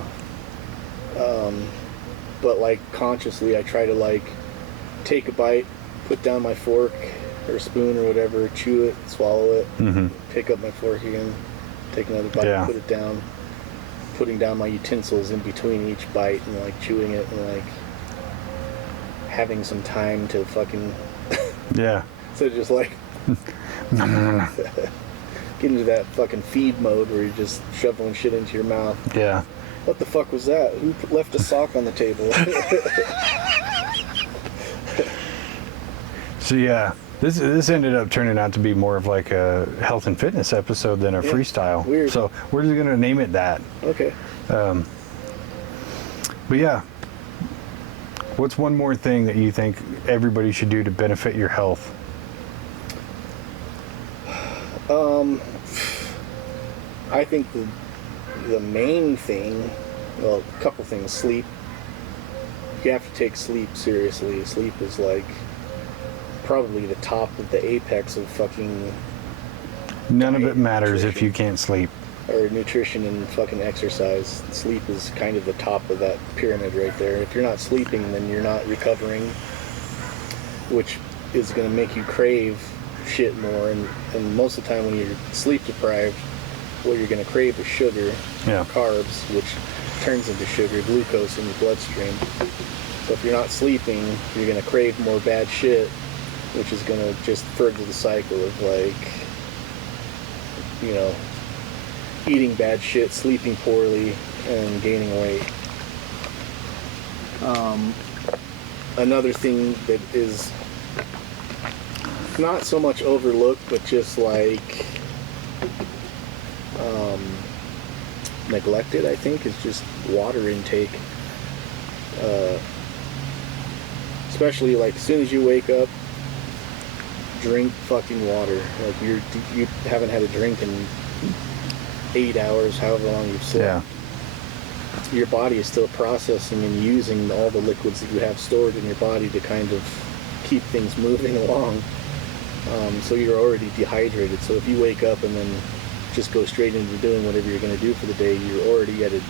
But like consciously, I try to like take a bite, put down my fork or spoon or whatever, chew it, swallow it, pick up my fork again, take another bite, put it down, putting down my utensils in between each bite and like chewing it and like having some time to fucking so just like get into that fucking feed mode where you're just shoveling shit into your mouth. Yeah. What the fuck was that? Who left a sock on the table? So yeah, this ended up turning out to be more of like a health and fitness episode than a freestyle. Weird. So we're just gonna name it that. Okay. But yeah, what's one more thing that you think everybody should do to benefit your health? I think the main thing, well, a couple things. Sleep. You have to take sleep seriously. Sleep is like probably the top of the apex of fucking... None of it matters if you can't sleep. Or nutrition and fucking exercise. Sleep is kind of the top of that pyramid right there. If you're not sleeping, then you're not recovering, which is going to make you crave shit more. And most of the time when you're sleep deprived, what you're going to crave is sugar, carbs, which turns into sugar, glucose in your bloodstream. So if you're not sleeping, you're going to crave more bad shit, which is going to just further the cycle of like, you know, eating bad shit, sleeping poorly, and gaining weight. Another thing that is not so much overlooked, but just like neglected, I think, is just water intake. Especially like as soon as you wake up, drink fucking water. Like you haven't had a drink in 8 hours, however long you've slept. Yeah. Your body is still processing and using all the liquids that you have stored in your body to kind of keep things moving along. So you're already dehydrated. So if you wake up and then just go straight into doing whatever you're going to do for the day, you're already at a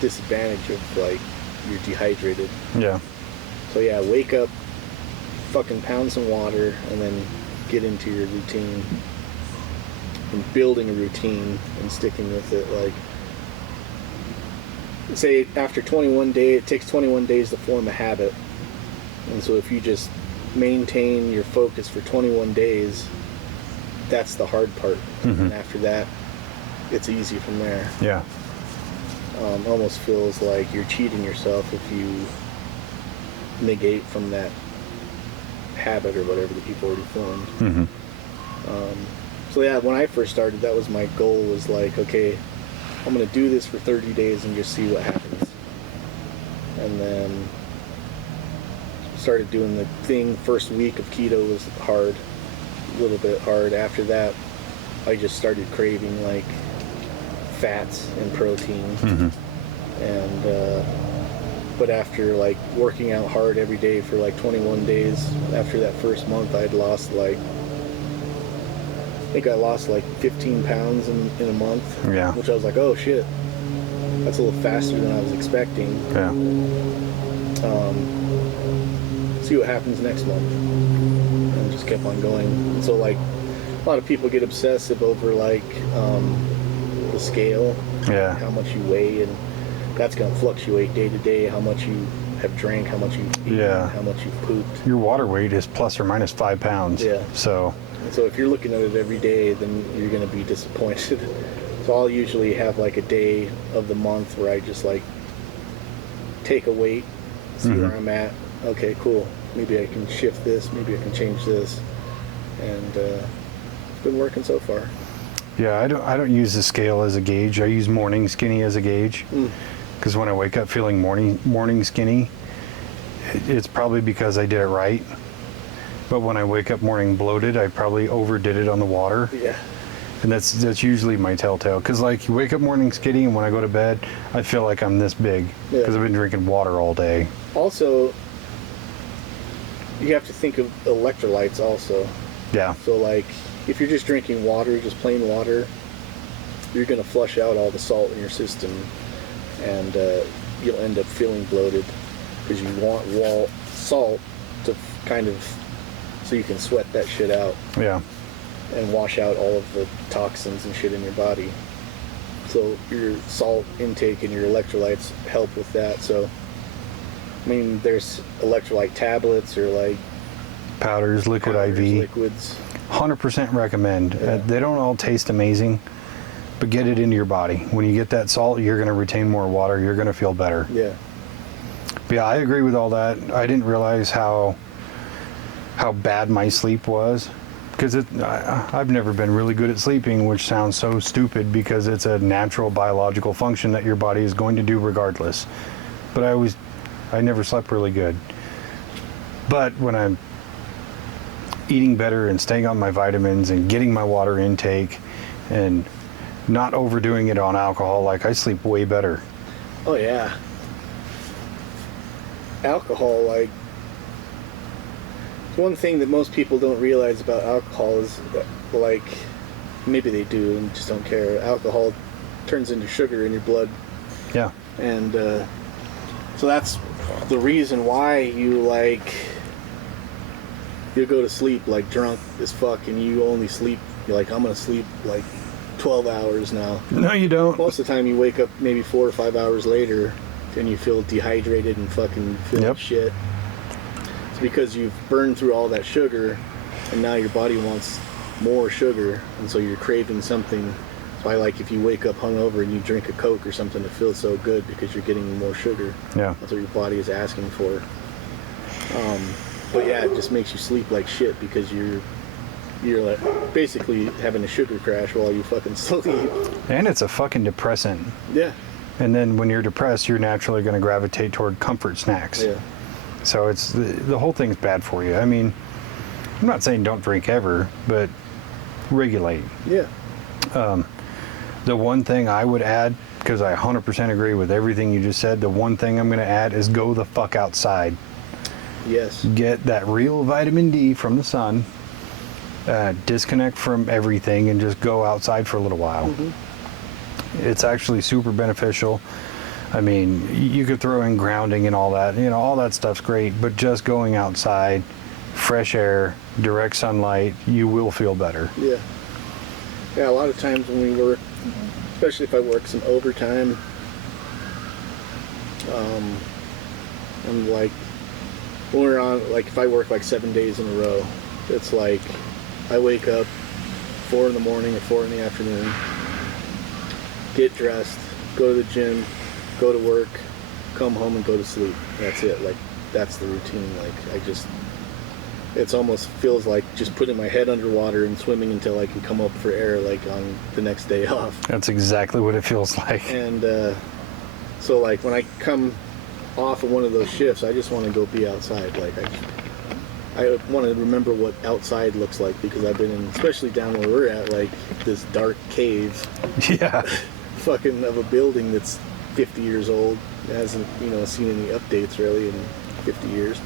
disadvantage of like you're dehydrated. Yeah. So yeah, wake up, fucking pound some water, and then get into your routine. And building a routine and sticking with it. Like, say after 21 days, it takes 21 days to form a habit. And so if you just maintain your focus for 21 days, that's the hard part. And after that, it's easy from there. Yeah. Almost feels like you're cheating yourself if you negate from that habit or whatever that you've already formed. So yeah, when I first started, that was my goal, was like, okay, I'm going to do this for 30 days and just see what happens. and then started doing the thing. First week of keto was hard, a little bit hard. After that, I just started craving like fats and protein. And but after like working out hard every day for like 21 days, after that first month, I'd lost like, I think I lost like 15 pounds in a month. Yeah. Which I was like, oh shit, that's a little faster than I was expecting. Yeah. See what happens next month. And just kept on going. And so like a lot of people get obsessive over like the scale, Yeah. how much you weigh, and that's going to fluctuate day to day, how much you have drank, how much you've eaten, Yeah. how much you've pooped. Your water weight is plus or minus 5 pounds. Yeah. So. And so if you're looking at it every day, then you're going to be disappointed. So I'll usually have like a day of the month where I just like take a weight, see where I'm at. Okay, cool. Maybe I can shift this. Maybe I can change this. And it's been working so far. Yeah, I don't use the scale as a gauge. I use morning skinny as a gauge. Because when I wake up feeling morning skinny, it's probably because I did it right. But when I wake up morning bloated, I probably overdid it on the water. Yeah. And that's usually my telltale. Because like you wake up morning skinny, and when I go to bed, I feel like I'm this big because I've been drinking water all day. Also, you have to think of electrolytes also. Yeah. So like if you're just drinking water, just plain water, you're going to flush out all the salt in your system, and you'll end up feeling bloated because you want salt to kind of, so you can sweat that shit out. Yeah. And wash out all of the toxins and shit in your body. So your salt intake and your electrolytes help with that. So, I mean, there's electrolyte tablets or like Powders, liquid IV. Liquids. 100% recommend. Yeah. They don't all taste amazing, but get it into your body. When you get that salt, you're going to retain more water. You're going to feel better. Yeah. But yeah, I agree with all that. I didn't realize how bad my sleep was. Because I've never been really good at sleeping, which sounds so stupid because it's a natural biological function that your body is going to do regardless. But I never slept really good. But when I'm eating better and staying on my vitamins and getting my water intake and not overdoing it on alcohol, like I sleep way better. Oh yeah. Alcohol, like, one thing that most people don't realize about alcohol is that, like, maybe they do and just don't care. Alcohol turns into sugar in your blood. Yeah. And so that's the reason why you go to sleep like drunk as fuck, and you only sleep, you're like, I'm gonna sleep like 12 hours now. No, you don't. Most of the time you wake up maybe 4 or 5 hours later and you feel dehydrated and fucking feel like shit. It's because you've burned through all that sugar, and now your body wants more sugar, and so you're craving something. That's why, like, if you wake up hungover and you drink a Coke or something, it feels so good because you're getting more sugar. Yeah. That's what your body is asking for. But yeah, it just makes you sleep like shit because you're like basically having a sugar crash while you fucking sleep. And it's a fucking depressant. Yeah. And then when you're depressed, you're naturally going to gravitate toward comfort snacks. Yeah. So it's the whole thing's bad for you. I mean, I'm not saying don't drink ever, but regulate. Yeah. The one thing I would add, because I 100% agree with everything you just said, the one thing I'm going to add is go the fuck outside. Yes. Get that real vitamin D from the sun, disconnect from everything, and just go outside for a little while. Mm-hmm. It's actually super beneficial. I mean, you could throw in grounding and all that, all that stuff's great, but just going outside, fresh air, direct sunlight, you will feel better. Yeah. Yeah, a lot of times when we work, especially if I work some overtime, I'm like, when we're on, like, if I work like 7 days in a row, it's like I wake up 4 in the morning or 4 in the afternoon, get dressed, go to the gym, go to work, come home and go to sleep. That's it. Like, that's the routine. Like, it's almost feels like just putting my head underwater and swimming until I can come up for air, like on the next day off. That's exactly what it feels like. And so like when I come off of one of those shifts, I just want to go be outside. Like I want to remember what outside looks like, because I've been in, especially down where we're at, like this dark cave. Yeah. Fucking of a building that's 50 years old. It hasn't, seen any updates really in 50 years.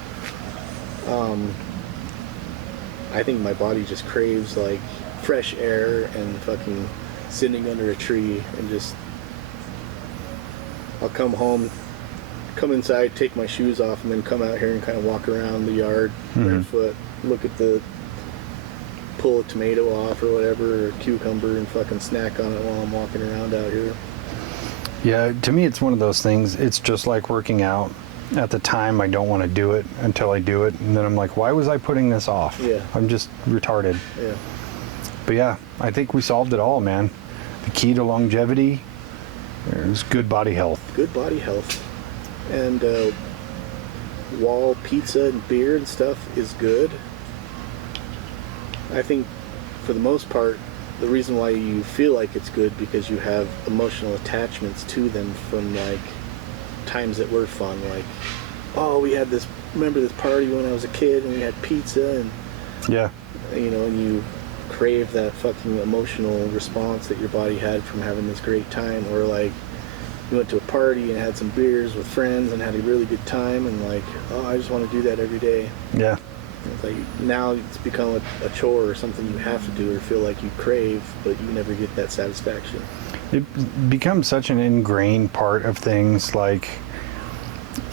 I think my body just craves like fresh air and fucking sitting under a tree and just, I'll come home, come inside, take my shoes off, and then come out here and kind of walk around the yard barefoot, look at pull a tomato off or whatever, or cucumber, and fucking snack on it while I'm walking around out here. Yeah, to me it's one of those things, it's just like working out. At the time I don't want to do it until I do it, and then I'm like, why was I putting this off? Yeah. I'm just retarded. Yeah. But yeah, I think we solved it all, man. The key to longevity is good body health. Good body health. And wall pizza and beer and stuff is good. I think for the most part, the reason why you feel like it's good, because you have emotional attachments to them from like times that were fun. Like, oh, we had remember this party when I was a kid and we had pizza, and yeah, and you crave that fucking emotional response that your body had from having this great time. Or like you went to a party and had some beers with friends and had a really good time, and like, oh, I just want to do that every day. Yeah. It's like now it's become a chore or something you have to do or feel like you crave, but you never get that satisfaction. It becomes such an ingrained part of things. Like,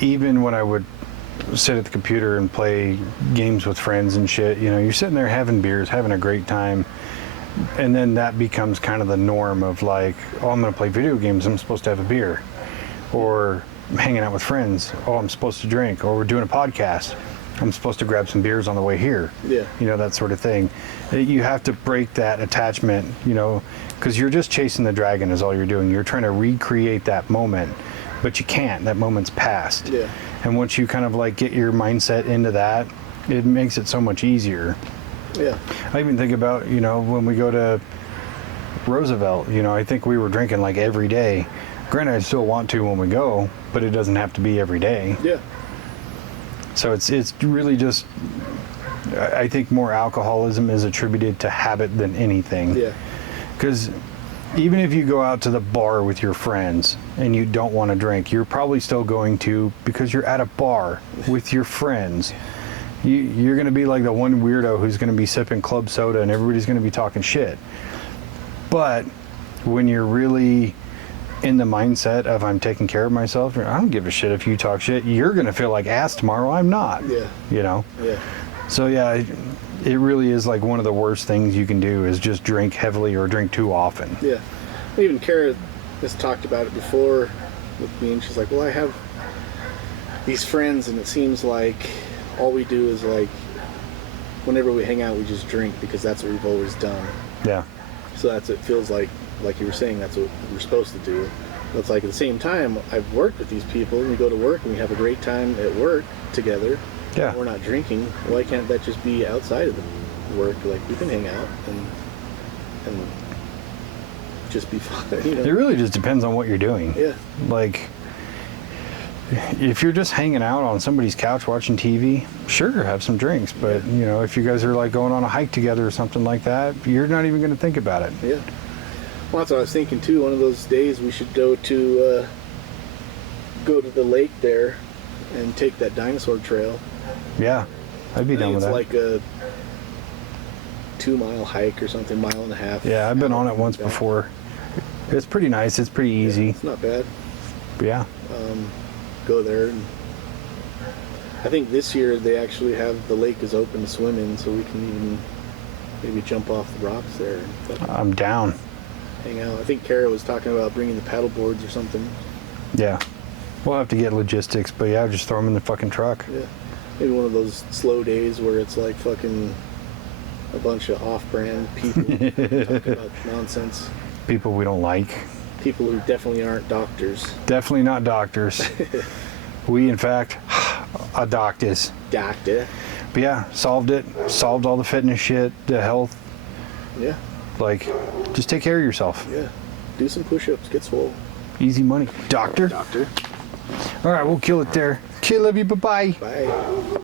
even when I would sit at the computer and play games with friends and shit, you're sitting there having beers, having a great time, and then that becomes kind of the norm of like, oh, I'm going to play video games, I'm supposed to have a beer. Or hanging out with friends, oh, I'm supposed to drink. Or we're doing a podcast, I'm supposed to grab some beers on the way here. Yeah. That sort of thing. You have to break that attachment, because you're just chasing the dragon is all you're doing. You're trying to recreate that moment, but you can't. That moment's past. Yeah. And once you kind of like get your mindset into that, it makes it so much easier. Yeah. I even think about, when we go to Roosevelt, I think we were drinking like every day. Granted, I still want to when we go, but it doesn't have to be every day. Yeah. So it's really just, I think more alcoholism is attributed to habit than anything. Yeah. Because even if you go out to the bar with your friends and you don't want to drink, you're probably still going to, because you're at a bar with your friends. You're going to be like the one weirdo who's going to be sipping club soda and everybody's going to be talking shit. But when you're really in the mindset of I'm taking care of myself, I don't give a shit if you talk shit. You're going to feel like ass tomorrow. I'm not. Yeah. Yeah. So yeah, it really is like one of the worst things you can do is just drink heavily or drink too often. Yeah. Even Kara has talked about it before with me, and she's like, well, I have these friends, and it seems like all we do is like, whenever we hang out, we just drink because that's what we've always done. Yeah. So it feels like you were saying, that's what we're supposed to do. But it's like at the same time, I've worked with these people, and we go to work and we have a great time at work together. Yeah. We're not drinking. Why can't that just be outside of the work? Like, we can hang out and just be fun. It really just depends on what you're doing. Yeah. Like, if you're just hanging out on somebody's couch watching TV, sure, have some drinks. But, if you guys are like going on a hike together or something like that, you're not even going to think about it. Yeah. Well, that's what I was thinking too. One of those days we should go to the lake there and take that dinosaur trail. Yeah, I'd be down with that. It's like a 2-mile hike or something, 1.5 miles. Yeah, I've been on it once before. It's pretty nice. It's pretty easy. Yeah, it's not bad. But yeah. Go there, and I think this year they actually have the lake is open to swim in, so we can even maybe jump off the rocks there. I'm down. Hang out. I think Kara was talking about bringing the paddle boards or something. Yeah. We'll have to get logistics, but yeah, just throw them in the fucking truck. Yeah. Maybe one of those slow days where it's like fucking a bunch of off-brand people talking about nonsense. People we don't like. People who definitely aren't doctors. Definitely not doctors. We, in fact, are doctors. Doctor. But yeah, solved it. Solved all the fitness shit, the health. Yeah. Like, just take care of yourself. Yeah. Do some push-ups. Get swole. Easy money. Doctor? Doctor. All right, we'll kill it there. Okay, love you. Bye-bye. Bye.